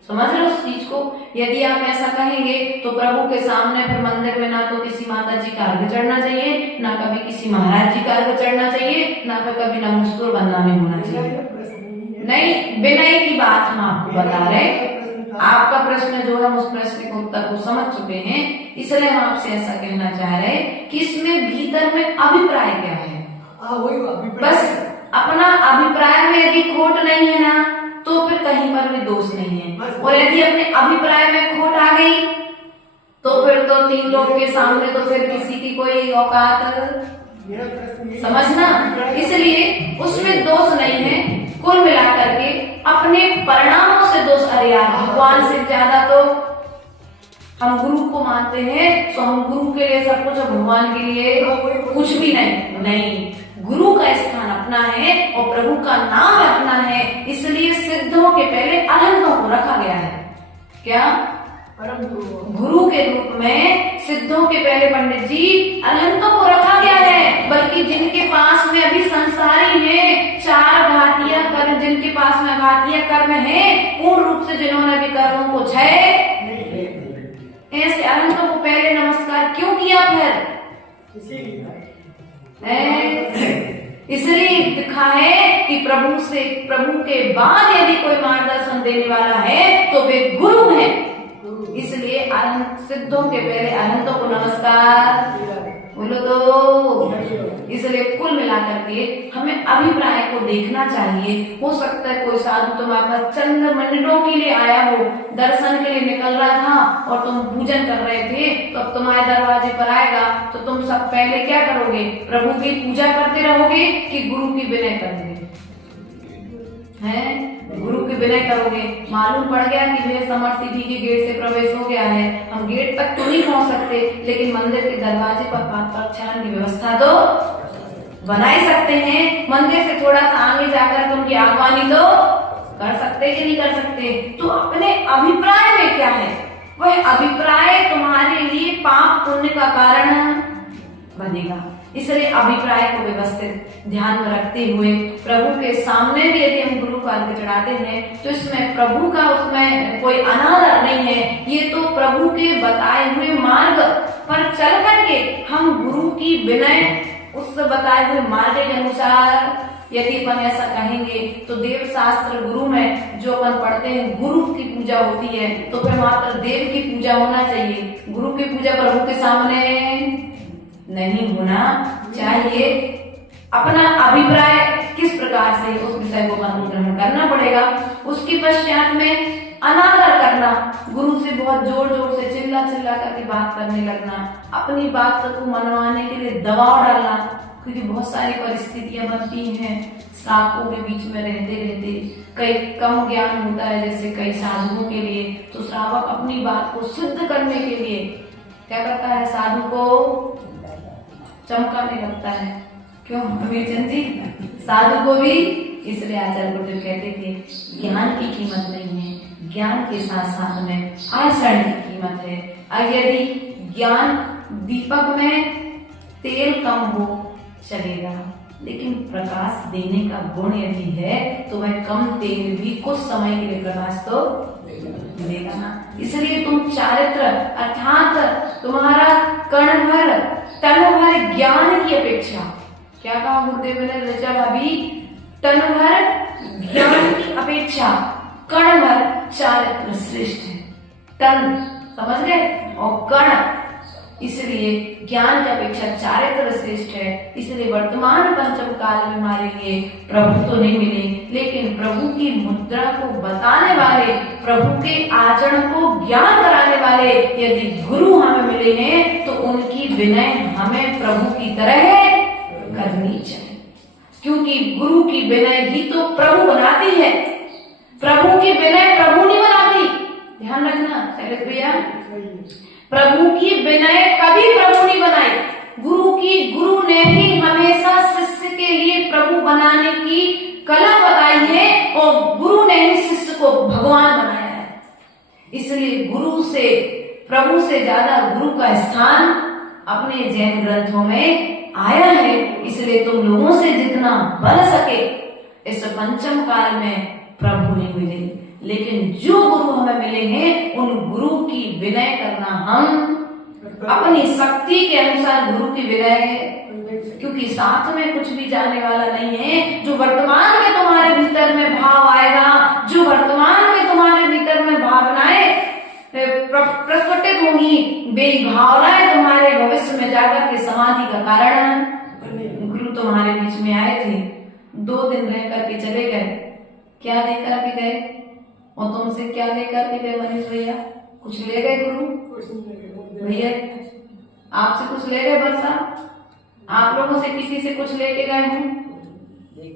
समझ रहे हो उस चीज को। यदि आप ऐसा कहेंगे तो प्रभु के सामने फिर मंदिर में ना तो किसी माता जी का अर्घ चढ़ना चाहिए, ना कभी किसी महाराज जी का अर्घ चढ़ना चाहिए, ना फिर कभी नमस्कार बनना नहीं होना चाहिए। नहीं, विनय की बात हम आपको बता रहे। आपका प्रश्न जो है उस प्रश्न के उत्तर को समझ चुके हैं, इसलिए हम आपसे ऐसा कहना चाह रहे हैं कि इसमें भीतर में अभिप्राय क्या है। बस अपना अभिप्राय में यदि खोट नहीं है ना तो फिर कहीं पर भी दोष नहीं है। और यदि अपने अभिप्राय में खोट आ गई तो फिर तो 3 लोग के सामने तो फिर किसी की कोई औकात, समझना। इसलिए उसमें दोष नहीं है। कुल मिलाकर के अपने परिणामों से दोष, अरे यार भगवान से ज्यादा तो हम गुरु को मानते हैं तो हम गुरु के लिए सब कुछ, भगवान के लिए कुछ भी नहीं। गुरु का स्थान अपना है और प्रभु का नाम अपना है, इसलिए सिद्धों के पहले अरहंतों को रखा गया है। क्या? गुरु के रूप में सिद्धों के पहले पंडित जी अरहंतों को रखा गया है। बल्कि जिनके पास में अभी संसारी है, 4 घाटिया कर्म, जिनके पास में घाटिया कर्म है, पूर्ण रूप से जिन्होंने भी कर्मों को क्षय, ऐसे अरहंतों को पहले नमस्कार क्यों किया फिर? इसलिए लिखा है कि प्रभु के बाद यदि कोई मार्गदर्शन देने वाला है तो वे गुरु हैं। इसलिए सिद्धों के पहले अरहंतों को नमस्कार बोलो तो। इसलिए कुल मिलाकर के हमें अभिप्राय को देखना चाहिए। हो सकता है कोई साधु तुम्हारे पास चंद मिनटों के लिए आया हो, दर्शन के लिए निकल रहा था और तुम पूजन कर रहे थे, तो अब तुम्हारे दरवाजे पर आएगा तो तुम सब पहले क्या करोगे? प्रभु की पूजा करते रहोगे कि गुरु की विनय करोगे? हैं? गुरु की विनय करोगे। मालूम पड़ गया कि मेरे समर सीधी के गेट से प्रवेश हो गया है, हम गेट तक तो नहीं पहुंच सकते, लेकिन मंदिर के दरवाजे पर प्रक्षालन की व्यवस्था तो बना ही सकते हैं। मंदिर से थोड़ा सा आगे जाकर उनकी आगवानी तो कर सकते कि नहीं कर सकते। तो अपने अभिप्राय में क्या है, वह अभिप्राय तुम्हारे लिए पाप पुण्य का कारण बनेगा। इसलिए अभिप्राय को व्यवस्थित ध्यान में रखते हुए प्रभु के सामने भी यदि हम गुरु का अर्घ चढ़ाते हैं तो इसमें प्रभु का उसमें कोई अनादर नहीं है। ये तो प्रभु के बताए हुए मार्ग पर चल करके हम गुरु की विनय, उस बताए हुए मार्ग के अनुसार यदि अपन ऐसा कहेंगे तो देव शास्त्र गुरु में जो अपन पढ़ते हैं गुरु की पूजा होती है, तो फिर मात्र देव की पूजा होना चाहिए। गुरु की पूजा प्रभु के सामने नहीं होना चाहिए। अपना अभिप्राय किस प्रकार से उस विषय को ग्रहण करना पड़ेगा। उसके पश्चात में अनादर करना, गुरु से बहुत जोर जोर से चिल्ला चिल्ला करके बात करने लगना, अपनी बात को मनवाने के लिए दबाव डालना, क्योंकि बहुत सारी परिस्थितियां बनती हैं श्रावकों के बीच में रहते रहते। कई कम ज्ञान होता है जैसे कई साधुओं के लिए, तो श्रावक अपनी बात को सिद्ध करने के लिए क्या करता है, साधु को चमकाने लगता है। क्यों अमीरचंद जी? साधु को भी, इसलिए आचार्य गुरुदेव कहते थे ज्ञान की कीमत नहीं है, ज्ञान के साथ साथ में आचरण की कीमत है। और यदि ज्ञान दीपक में तेल कम हो चलेगा, लेकिन प्रकाश देने का गुण यदि है तो वह कम तेल भी कुछ समय के लिए प्रकाश तो देगा ना। इसलिए तुम चारित्र अर्थात तुम्हारा कण भर तन भर ज्ञान की अपेक्षा, क्या कहा गुरुदेव ने ऋचा भाभी, तन भर ज्ञान की अपेक्षा कण भर चारित्र श्रेष्ठ है। तन समझ गए और कण, इसलिए ज्ञान की अपेक्षा चारित्र श्रेष्ठ है। इसलिए वर्तमान पंचम काल में हमारे लिए प्रभु तो नहीं मिले, लेकिन प्रभु की मुद्रा को बताने वाले, प्रभु के आचरण को ज्ञान कराने वाले यदि गुरु हमें मिले हैं तो उनकी विनय हमें प्रभु की तरह करनी चाहिए, क्योंकि गुरु की विनय ही तो प्रभु बनाती है। प्रभु की विनय प्रभु नहीं बनाती, ध्यान रखना शैलेश भैया। प्रभु की विनय कभी प्रभु नहीं बनाई। गुरु ने ही हमेशा शिष्य के लिए प्रभु बनाने की कला बताई है और गुरु ने ही शिष्य को भगवान बनाया है। इसलिए प्रभु से ज्यादा गुरु का स्थान अपने जैन ग्रंथों में आया है। इसलिए तुम लोगों से जितना बन सके इस पंचम काल में प्रभु नहीं मिले, लेकिन जो गुरु हमें मिले हैं उन गुरु की विनय करना हम अपनी शक्ति के अनुसार गुरु की विनय, क्योंकि साथ में कुछ भी जाने वाला नहीं है। जो वर्तमान में तुम्हारे भीतर में भाव आएगा, जो वर्तमान में तुम्हारे भीतर में भावनाएं प्रस्फुटित होंगी, वे भावनाएं तुम्हारे भविष्य में जाकर के समाधि का कारण। गुरु तुम्हारे बीच में आए थे, 2 दिन रह करके चले गए, क्या देकर के गए? और तुमसे क्या लेकर के गए मनीष भैया? कुछ ले गए गुरु? भैया आपसे कुछ ले गए? वर्षा आप लोगों से किसी से कुछ लेके गए हूँ? दे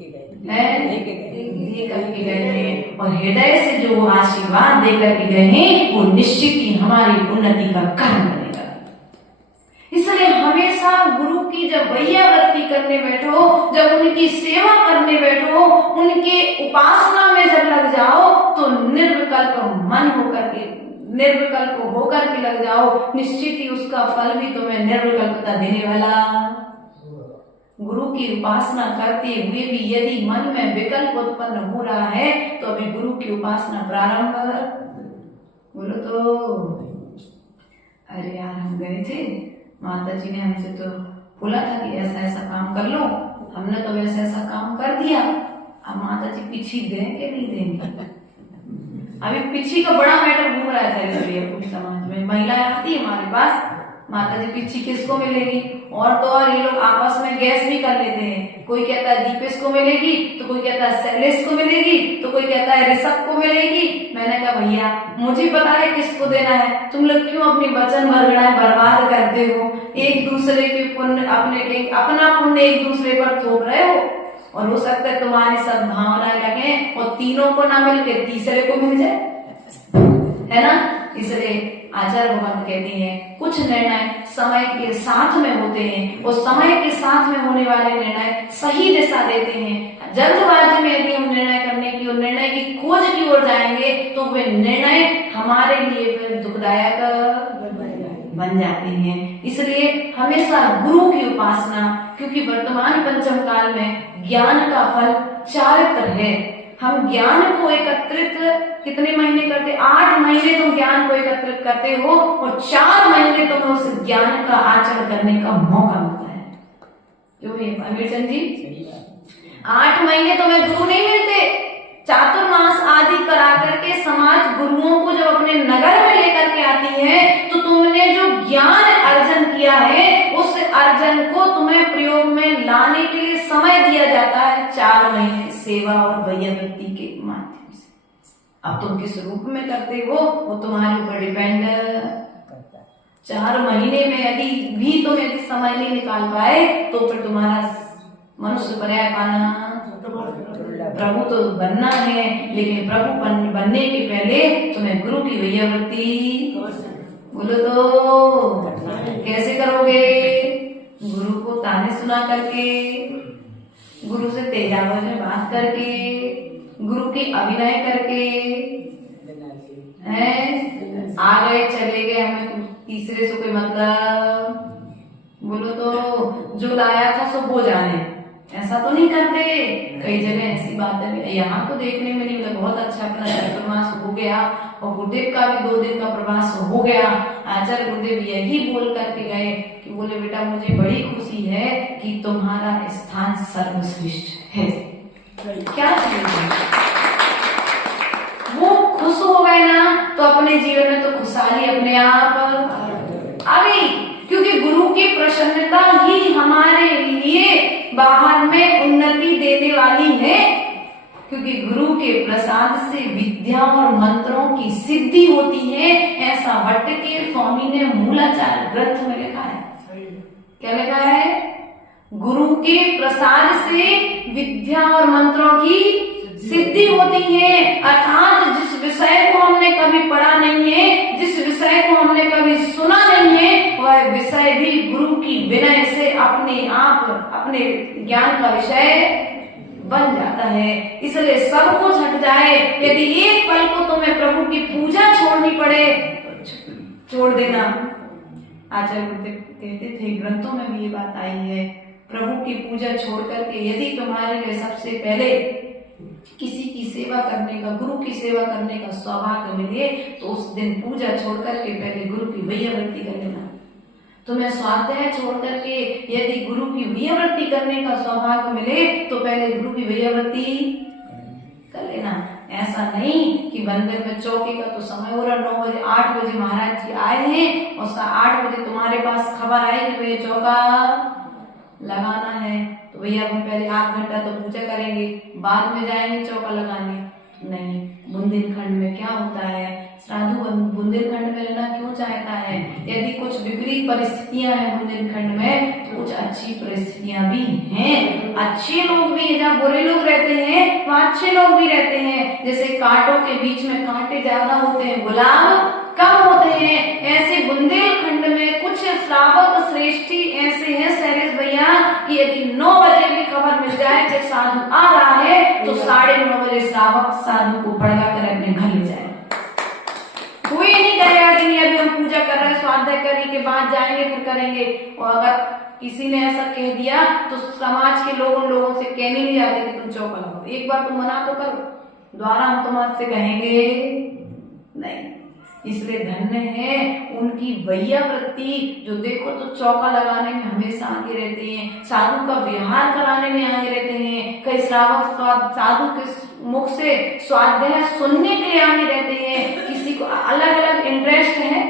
करके गए हैं, और हृदय से जो वो आशीर्वाद दे करके गए हैं वो निश्चित ही हमारी उन्नति का कारण बनेगा। इसलिए हमेशा गुरु की जब वैयावृत्ति करने बैठो, जब उनकी सेवा करने बैठो, उनके उपासना में जब लग जाओ तो निर्विकल्प मन होकर के, निर्विकल्प होकर के लग जाओ, निश्चित ही उसका फल भी तुम्हें निर्विकल्पता देने वाला। गुरु की उपासना करते हुए भी यदि मन में विकल्प उत्पन्न हो रहा है तो अभी गुरु की उपासना प्रारंभ बोलो तो। अरे यार हम गए थे, माता जी ने हमसे तो बोला था कि ऐसा ऐसा काम कर लो, हमने तो वैसा ऐसा काम कर दिया। अब माता जी पीछे देंगे नहीं देंगे? अभी पीछे का बड़ा मैटर घूम रहा है पूरी समाज में। महिलाएं आती है हमारे पास, माता जी पीछे किसको मिलेगी? और तो और ये लोग आपस में गैस भी कर लेते हैं। कोई कहता है दीपेश को मिलेगी, तो कोई कहता है शैलेश को मिलेगी, तो कोई कहता है ऋषभ को मिलेगी। मैंने कहा भैया मुझे पता है किसको देना है, तुम लोग क्यों अपनी वचन भरगड़ाएं बर्बाद करते हो? एक दूसरे के पुण्य अपना पुण्य एक दूसरे पर थोप रहे हो, और हो सकता है तुम्हारी सद्भावनाएं लगे और तीनों को ना मिल के तीसरे को मिल जाए, है ना? इसलिए आचार्य भगवान कहती हैं कुछ निर्णय समय के साथ में होते हैं, और समय के साथ में होने वाले निर्णय सही दिशा देते हैं। जल्दबाजी में यदि हम निर्णय करने की और निर्णय की खोज की ओर जाएंगे तो वे निर्णय हमारे लिए फिर दुखदायक बन जाते हैं। इसलिए हमेशा गुरु की उपासना, क्योंकि वर्तमान पंचम काल में ज्ञान का फल चारित्र है। हम ज्ञान को एकत्रित कितने महीने करते? 8 महीने तुम ज्ञान को एकत्रित करते हो, और 4 महीने तुम्हें उस ज्ञान का आचरण करने का मौका मिलता है। क्यों है अमीर चंद जी? 8 महीने तुम्हें गुरु नहीं मिलते। चातुर्मास आदि करा करके समाज गुरुओं को जब अपने नगर में लेकर के आती है तो तुमने जो ज्ञान अर्जन किया है उस अर्जन को तुम्हें प्रयोग में लाने के लिए समय दिया जाता है 4 महीने सेवा और वैयावृत्ति के माध्यम से। अब तुम किस रूप में करते हो वो तुम्हारे ऊपर डिपेंड। 4 महीने में यदि भी तुम यदि समय नहीं निकाल पाए तो फिर तुम्हारा मनुष्य पर्याय पाना, प्रभु तो बनना है, लेकिन प्रभु बनने के पहले तुम्हें गुरु की वैयावृत्ति बोलो तो कैसे करोगे? गुरु को ताने सुना करके, गुरु से तेज आवाज में बात करके, गुरु की अभिनय करके, हैं आ गए चले गए, हमें तीसरे से कोई मतलब बोलो तो जो लाया था सो वो जाने, ऐसा तो नहीं करते। कई जगह ऐसी बातें भी यहाँ तो देखने में नहीं मिला। बहुत अच्छा अपना चातुर्मास हो गया और गुरुदेव का भी 2 दिन का प्रवास हो गया। आचार्य गुरुदेव यही बोल करके गए कि बोले बेटा मुझे बड़ी खुशी है कि तुम्हारा स्थान सर्वश्रेष्ठ है। क्या वो खुश हो गए ना तो अपने जीवन में तो खुशहाली अपने आप आ गई, क्योंकि गुरु की प्रसन्नता ही हमारे लिए बाहर में उन्नति देने वाली है। क्योंकि गुरु के प्रसाद से विद्या और मंत्रों की सिद्धि होती है, ऐसा भट्ट के स्वामी ने मूलाचार ग्रंथ में लिखा है। क्या लिखा है? गुरु के प्रसाद से विद्या और मंत्रों की सिद्धि होती है, अर्थात कभी पढ़ा नहीं है, जिस विषय को हमने कभी सुना नहीं है, वह विषय भी गुरु की विनय से अपने आप अपने ज्ञान का विषय बन जाता है। इसलिए सब कुछ हट जाए, यदि एक पल को तुम्हें प्रभु की पूजा छोड़नी पड़े तो छोड़ देना। आचार्य गुरुदेव कहते थे, ग्रंथों में भी ये बात आई है, प्रभु की पूजा छोड़ करके यदि तुम्हारे लिए सबसे पहले किसी की सेवा करने का, गुरु की सेवा करने का सौभाग्य मिले तो उस दिन पूजा छोड़ करके पहले गुरु की वैयावृत्ति कर लेना। तुम्हें स्वाध्याय छोड़ करके यदि गुरु की वैयावृत्ति करने का सौभाग्य मिले तो पहले गुरु की वैयावृत्ति कर लेना। ऐसा नहीं कि मंदिर में चौकी का तो समय हो रहा, 9 बजे 8 बजे महाराज जी आए हैं और 8 बजे तुम्हारे पास खबर आई कि भैया चौका लगाना है, तो भैया हम पहले 8 घंटा तो पूजा करेंगे, बाद में जाएंगे चौका लगाने। नहीं, बुंदेलखंड में क्या होता है, साधु बुंदेलखंड में रहना क्यों चाहता है? यदि कुछ विपरीत परिस्थितियां हैं बुंदेलखंड में तो कुछ अच्छी परिस्थितियां भी हैं। अच्छे लोग भी, जहाँ बुरे लोग रहते हैं वहाँ अच्छे लोग भी रहते हैं। जैसे कांटों के बीच में कांटे ज्यादा होते हैं, गुलाब कम होते हैं, ऐसे बुंदेलखंड में कुछ श्रावक श्रेष्ठी ऐसे हैं शैलेश भैया कि यदि 9 बजे भी खबर मिल जाए कि साधु आ रहा है तो 9:30 बजे श्रावक साधु को पड़गा कर अपने घर ले जाए। कोई नहीं करेगा कि नहीं अभी हम पूजा कर रहे हैं, स्वाध्याय करने के बाद जाएंगे फिर करेंगे। और अगर किसी ने ऐसा कह दिया तो समाज के लोग उन लोगों से कहने नहीं जाते कि तुम चौका लगाओ, एक बार तुम मना तो करो, द्वारा हम तुम्हारे से कहेंगे नहीं। इसलिए धन्य है उनकी वैयावृत्ति, जो देखो तो चौका लगाने में हमेशा आगे रहते हैं, साधु का विहार कराने में आगे रहते हैं। कई श्रावक साधु के मुख से स्वाध्याय सुनने के लिए आगे रहते हैं। किसी को अलग अलग इंटरेस्ट है,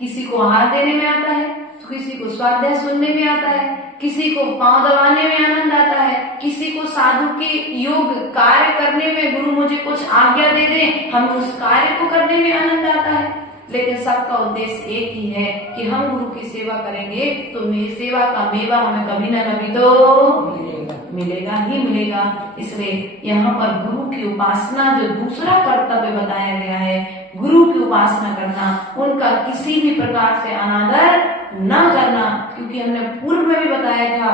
किसी को आहार देने में आता है तो किसी को स्वाध्याय सुनने में आता है, किसी को पांव दबाने में आनंद आता है, किसी को साधु के योग कार्य करने में गुरु मुझे कुछ आज्ञा दे दे, हम उस कार्य को करने में आनंद आता है। लेकिन सबका उद्देश्य एक ही है कि हम गुरु की सेवा करेंगे तो मेरी सेवा का मेवा हमें कभी ना कभी तो मिलेगा ही मिलेगा। इसलिए यहाँ पर गुरु की उपासना, जो दूसरा कर्तव्य बताया गया है, गुरु की उपासना करना, उनका किसी भी प्रकार से अनादर न करना। क्योंकि हमने पूर्व में भी बताया था,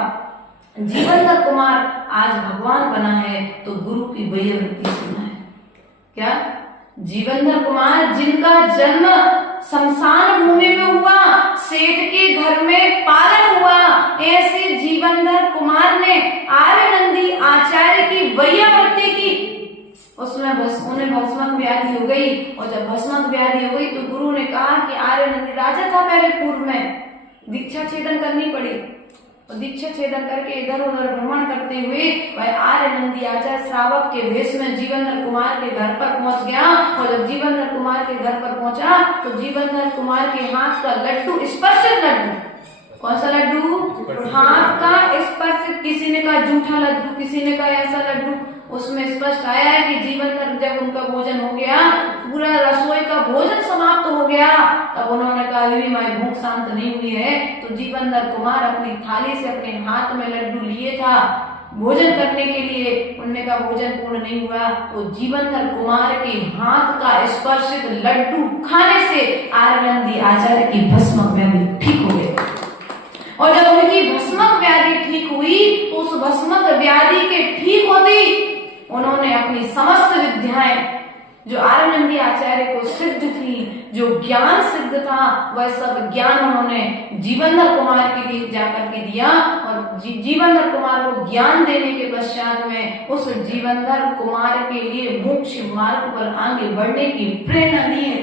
जीवनधर कुमार आज भगवान बना है तो गुरु की वैयावृत्ति सुना है। क्या जीवनधर कुमार, जिनका जन्म शमशान भूमि में हुआ, सेठ के घर में पालन हुआ, ऐसे जीवनधर कुमार ने आर्यनंदी आचार्य की वैयावृत्ति की। उसमें उन्हें भस्मक व्याधि हो गई, और जब भस्मक व्याधि हो गई तो गुरु ने कहा कि आर्यनंदी राजा था पहले पूर्व में, दीक्षा छेदन करनी पड़ी, और दीक्षा छेदन करके इधर उधर भ्रमण करते हुए वह आर्यनंदी आचार्य श्रावक के वेश में जीवनधर कुमार के घर पर पहुंच गया। और जब जीवनधर कुमार के घर पर पहुंचा तो जीवनधर कुमार के हाथ का लड्डू, स्पर्शित लड्डू, कौन सा लड्डू, हाथ का स्पर्शित, किसी ने कहा जूठा लड्डू, किसी ने कहा ऐसा लड्डू, उसमें स्पष्ट आया है कि जीवनधर जब उनका भोजन हो गया, पूरा रसोई का भोजन समाप्त हो गया, तब उन्होंने कहा अभी भी हमारी भूख शांत नहीं हुई है। तो जीवनधर कुमार अपनी थाली से अपने हाथ में लड्डू लिए था भोजन करने के लिए, उन्होंने कहा भोजन पूर्ण नहीं हुआ। तो जीवनधर कुमार के हाथ का स्पर्शित लड्डू खाने से आर्यनंदी आचार्य की भस्मक व्याधि ठीक हो गई। और जब उनकी भस्मक व्याधि ठीक हुई तो उस भस्मक व्याधि के ठीक होती उन्होंने अपनी समस्त विद्याएं जो आर्यनंदी आचार्य को सिद्ध थी, जो ज्ञान सिद्ध था, वह सब ज्ञान उन्होंने जीवनधर कुमार के लिए जाकर के दिया। और जीवनधर कुमार को ज्ञान देने के पश्चात में उस जीवनधर कुमार के लिए मोक्ष मार्ग पर आगे बढ़ने की प्रेरणा दी है।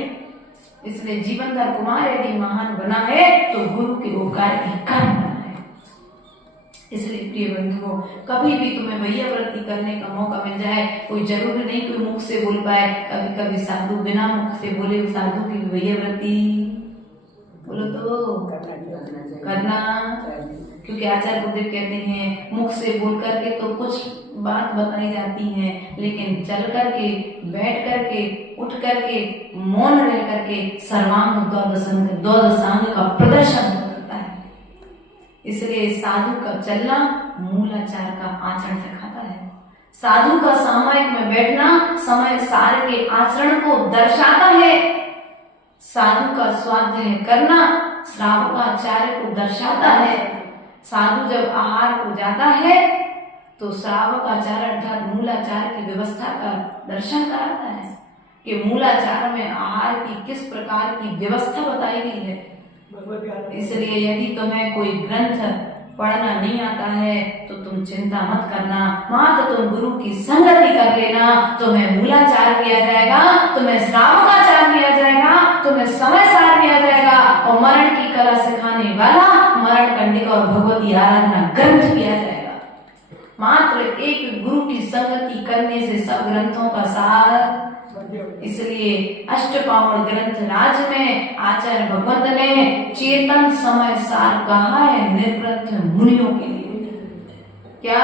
इसलिए जीवनधर कुमार यदि महान बना है तो गुरु के उपकार के कारण बना है। इसलिए प्रिय बंधुओं, कभी भी तुम्हें वैयावृत्ति करने का मौका मिल जाए, कोई जरूरी नहीं कोई मुख से बोल पाए, कभी कभी साधु बिना मुख से बोले साधु की वैयावृत्ति बोलो तो करना। क्योंकि आचार्य गुरुदेव कहते हैं मुख से बोल करके तो कुछ बात बताई जाती है, लेकिन चल करके, बैठ करके, उठ करके, मौन रह करके सर्वांग द्वादशांग का प्रदर्शन करता है। इसलिए साधु का चलना मूलाचार का आचरण सिखाता है। साधु का सामायिक में बैठना समय सार के आचरण को दर्शाता है। साधु का स्वाध्याय करना श्रावकाचार्य को दर्शाता है। साधु जब आहार को जाता है तो श्रावकाचार्य अर्थात मूलाचार्य की व्यवस्था का दर्शन कराता है कि मूलाचार्य में आहार की किस प्रकार की व्यवस्था बताई गई है। इसलिए यदि तुम्हें कोई ग्रंथ पढ़ना नहीं आता है तो तुम चिंता मत करना, मात्र तुम गुरु की संगति कर लेना, तुम्हें मूलाचार दिया जाएगा, तुम्हें श्रावकाचार दिया जाएगा, तुम्हें समय सार दिया जाएगा और मरण की कला सिखाने वाला मरण कंडिका और भगवती आराधना ग्रंथ दिया जाएगा। मात्र एक गुरु की संगति करने से सब ग्रंथों का सार। इसलिए अष्टपावण ग्रंथ राज में आचार्य भगवंत ने चेतन समय सार कहा है निर्ग्रंथ मुनियों के लिए। क्या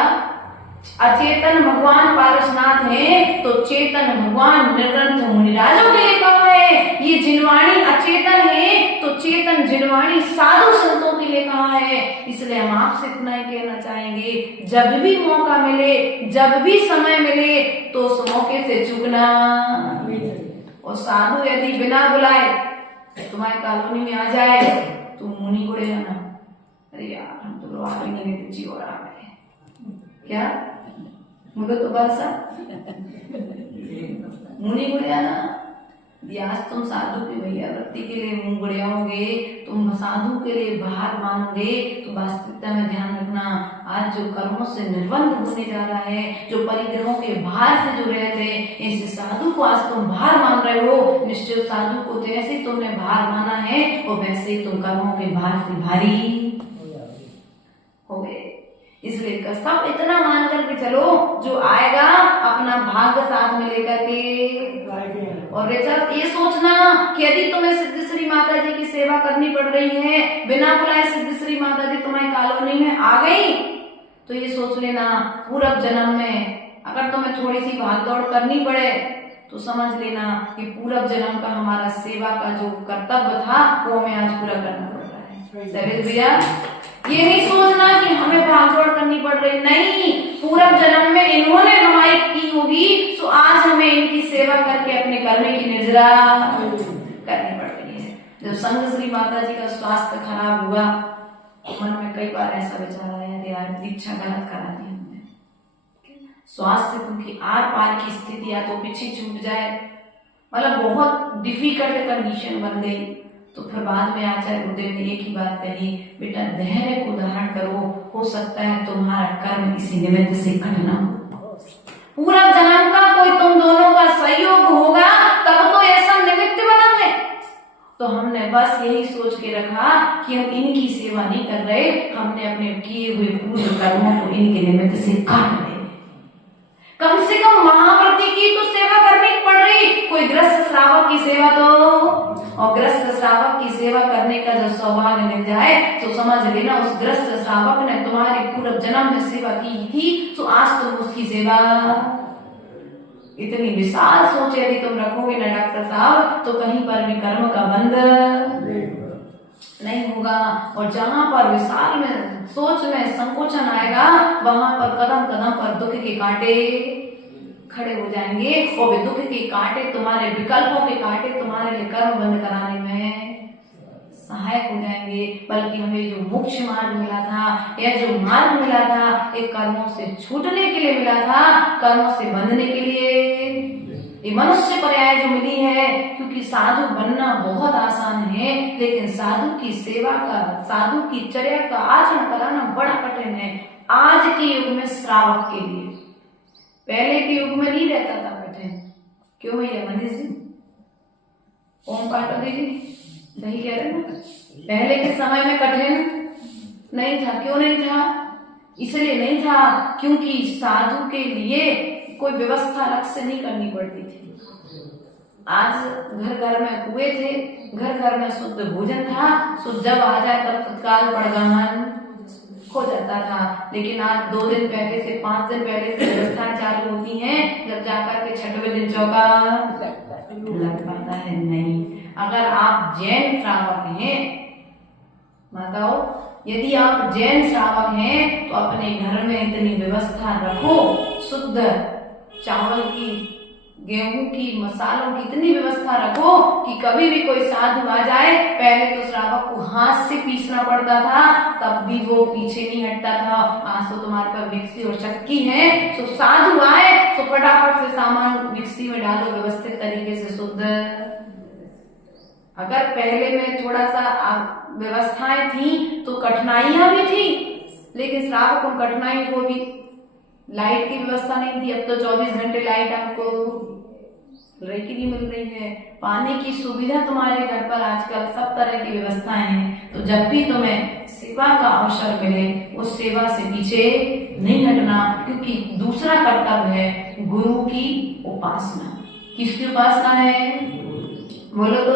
अचेतन भगवान पारसनाथ है तो चेतन भगवान निर्ग्रंथ मुनिराजों के लिए कहा है। ये जिनवाणी अचेतन है तो चेतन जिनवाणी साधु संतों के लिए कहा है। इसलिए हम आपसे इतना ही कहना चाहेंगे, जब भी मौका मिले, जब भी समय मिले तो उस मौके से चूकना। और साधु यदि बिना बुलाए तुम्हारी कॉलोनी में आ जाए तो मुनि को ले जाना, अरे यार हम तो लोग नहीं देते जी और आ गए क्या मुझे तो बरसा मुनि को ले जाना। आज तुम साधु की भैया वृत्ति के लिए मुंह गुड़ियाओगे, तुम साधु के लिए बाहर मानोगे तो वास्तविकता में ध्यान रखना आज जो कर्मों से निर्बंध होने जा रहा है, जो परिग्रहों के बाहर से जो रहे थे, ऐसे साधु को आज तुम बाहर मान रहे हो। निश्चय साधु को जैसे ही तुमने बाहर माना है और वैसे ही तुम कर्मों के बाहर से भारी हो गए। इसलिए सब इतना मान करके चलो, जो आएगा अपना भाग्य साथ में लेकर के। और ये सोचना कि यदि तुम्हें सिद्धेश्वरी माता जी की सेवा करनी पड़ रही है, बिना बुलाए सिद्धेश्वरी माता जी तुम्हारी कॉलोनी में आ गई तो ये सोच लेना पूर्व जन्म में अगर तुम्हें थोड़ी सी भाग दौड़ करनी पड़े तो समझ लेना कि पूर्व जन्म का हमारा सेवा का जो कर्तव्य था वो हमें आज पूरा करना पड़ रहा है। सरेश भैया ये नहीं सोचना कि हमें भागदौड़ करनी पड़ रही, नहीं, पूर्व जन्म में इन्होंने हमारी की होगी तो आज हमें इनकी सेवा करके अपने कर्म की निर्जरा करनी पड़ रही है। जब संग श्री माता जी का स्वास्थ्य खराब हुआ मन में कई बार ऐसा विचार आया यार दीक्षा गलत करा दी हमने, स्वास्थ्य क्योंकि आर पार की स्थिति या तो पीछे छूट जाए, मतलब बहुत डिफिकल्ट कंडीशन बन गई। तो फिर बाद में आचार्य गुरुदेव ने एक ही बात कही, बेटा धैर्य को धारण करो, हो सकता है तुम्हारा कर्म इसी निमित्त से घटना हो, पूरा जन्म का कोई तुम दोनों का सहयोग होगा तब तो ऐसा निमित्त बना है। तो हमने बस यही सोच के रखा कि हम इनकी सेवा नहीं कर रहे, हमने अपने किए हुए पूर्व कर्मों को इनके निमित्त से काट रहे। कम से कम महाव्रती की तो सेवा करनी पड़ रही, कोई ग्रस्त श्रावक की सेवा तो, और ग्रस्त श्रावक की सेवा करने का जब सौभाग्य मिल जाए तो समझ लेना उस ग्रस्त श्रावक ने तुम्हारे पूर्व जन्म में सेवा की थी तो आज तुम उसकी सेवा। इतनी विशाल सोच यदि तुम रखोगे ना डॉक्टर साहब तो कहीं पर भी कर्म का बंध नहीं होगा। और जहां पर विशाल में सोच में संकोचन आएगा वहां पर कदम कदम पर दुख के कांटे खड़े हो जाएंगे और वे दुख के कांटे तुम्हारे विकल्पों के कांटे तुम्हारे लिए कर्म बंद कराने में सहायक हो जाएंगे। बल्कि हमें जो मोक्ष मार्ग मिला था या जो मार्ग मिला था एक कर्मों से छूटने के लिए मिला था, कर्मों से बंधने के लिए ये मनुष्य पर्याय जो मिली है। क्योंकि साधु बनना बहुत आसान है लेकिन साधु की सेवा का, साधु की चर्या का आचरण कराना बड़ा कठिन है आज के युग में श्रावक के लिए। पहले के युग में नहीं रहता था कठिन, क्यों भैया मंदिर जी ओम काटो दीजिए, सही कह रहे हैं। पहले के समय में कठिन नहीं था, क्यों नहीं था? इसलिए नहीं था क्योंकि साधु के लिए कोई व्यवस्था अलग से नहीं करनी पड़ती थी। आज घर घर में कुएं थे, घर घर में शुद्ध भोजन था, शुद्ध जब आ जाए तब तत्काल पड़गहन हो जाता था। लेकिन आज 2 दिन पहले से 5 दिन पहले से व्यवस्था चालू होती है, जब जाकर के 6वें दिन चौका लग पाता है नहीं। अगर आप जैन श्रावक हैं माताओं, यदि आप जैन श्रावक हैं तो अपने घर में इतनी व्यवस्था रखो, शुद्ध चावल की गेहूं की, मसालों की इतनी व्यवस्था रखो कि कभी भी कोई साधु आ जाए, पहले तो श्रावक को हाथ से पीसना पड़ता था, तब भी वो पीछे नहीं हटता था। आज तो तुम्हारे पास मिक्सी और चक्की है, तो साधु आए तो फटाफट से सामान मिक्सी में डालो, व्यवस्थित तरीके से शुद्ध। अगर पहले में थोड़ा सा व्यवस्थाएं थी तो कठिनाइयां भी थी, लेकिन श्रावक उन कठिनाइयों को भी, लाइट की व्यवस्था नहीं थी, अब तो 24 घंटे लाइट आपको रही की नहीं मिल रही है, पानी की सुविधा तुम्हारे घर पर आजकल सब तरह की व्यवस्थाएं हैं। तो जब भी तुम्हें सेवा का अवसर मिले, उस सेवा से पीछे नहीं हटना, क्योंकि दूसरा कर्तव्य है गुरु की उपासना। किसकी उपासना है? बोलो तो।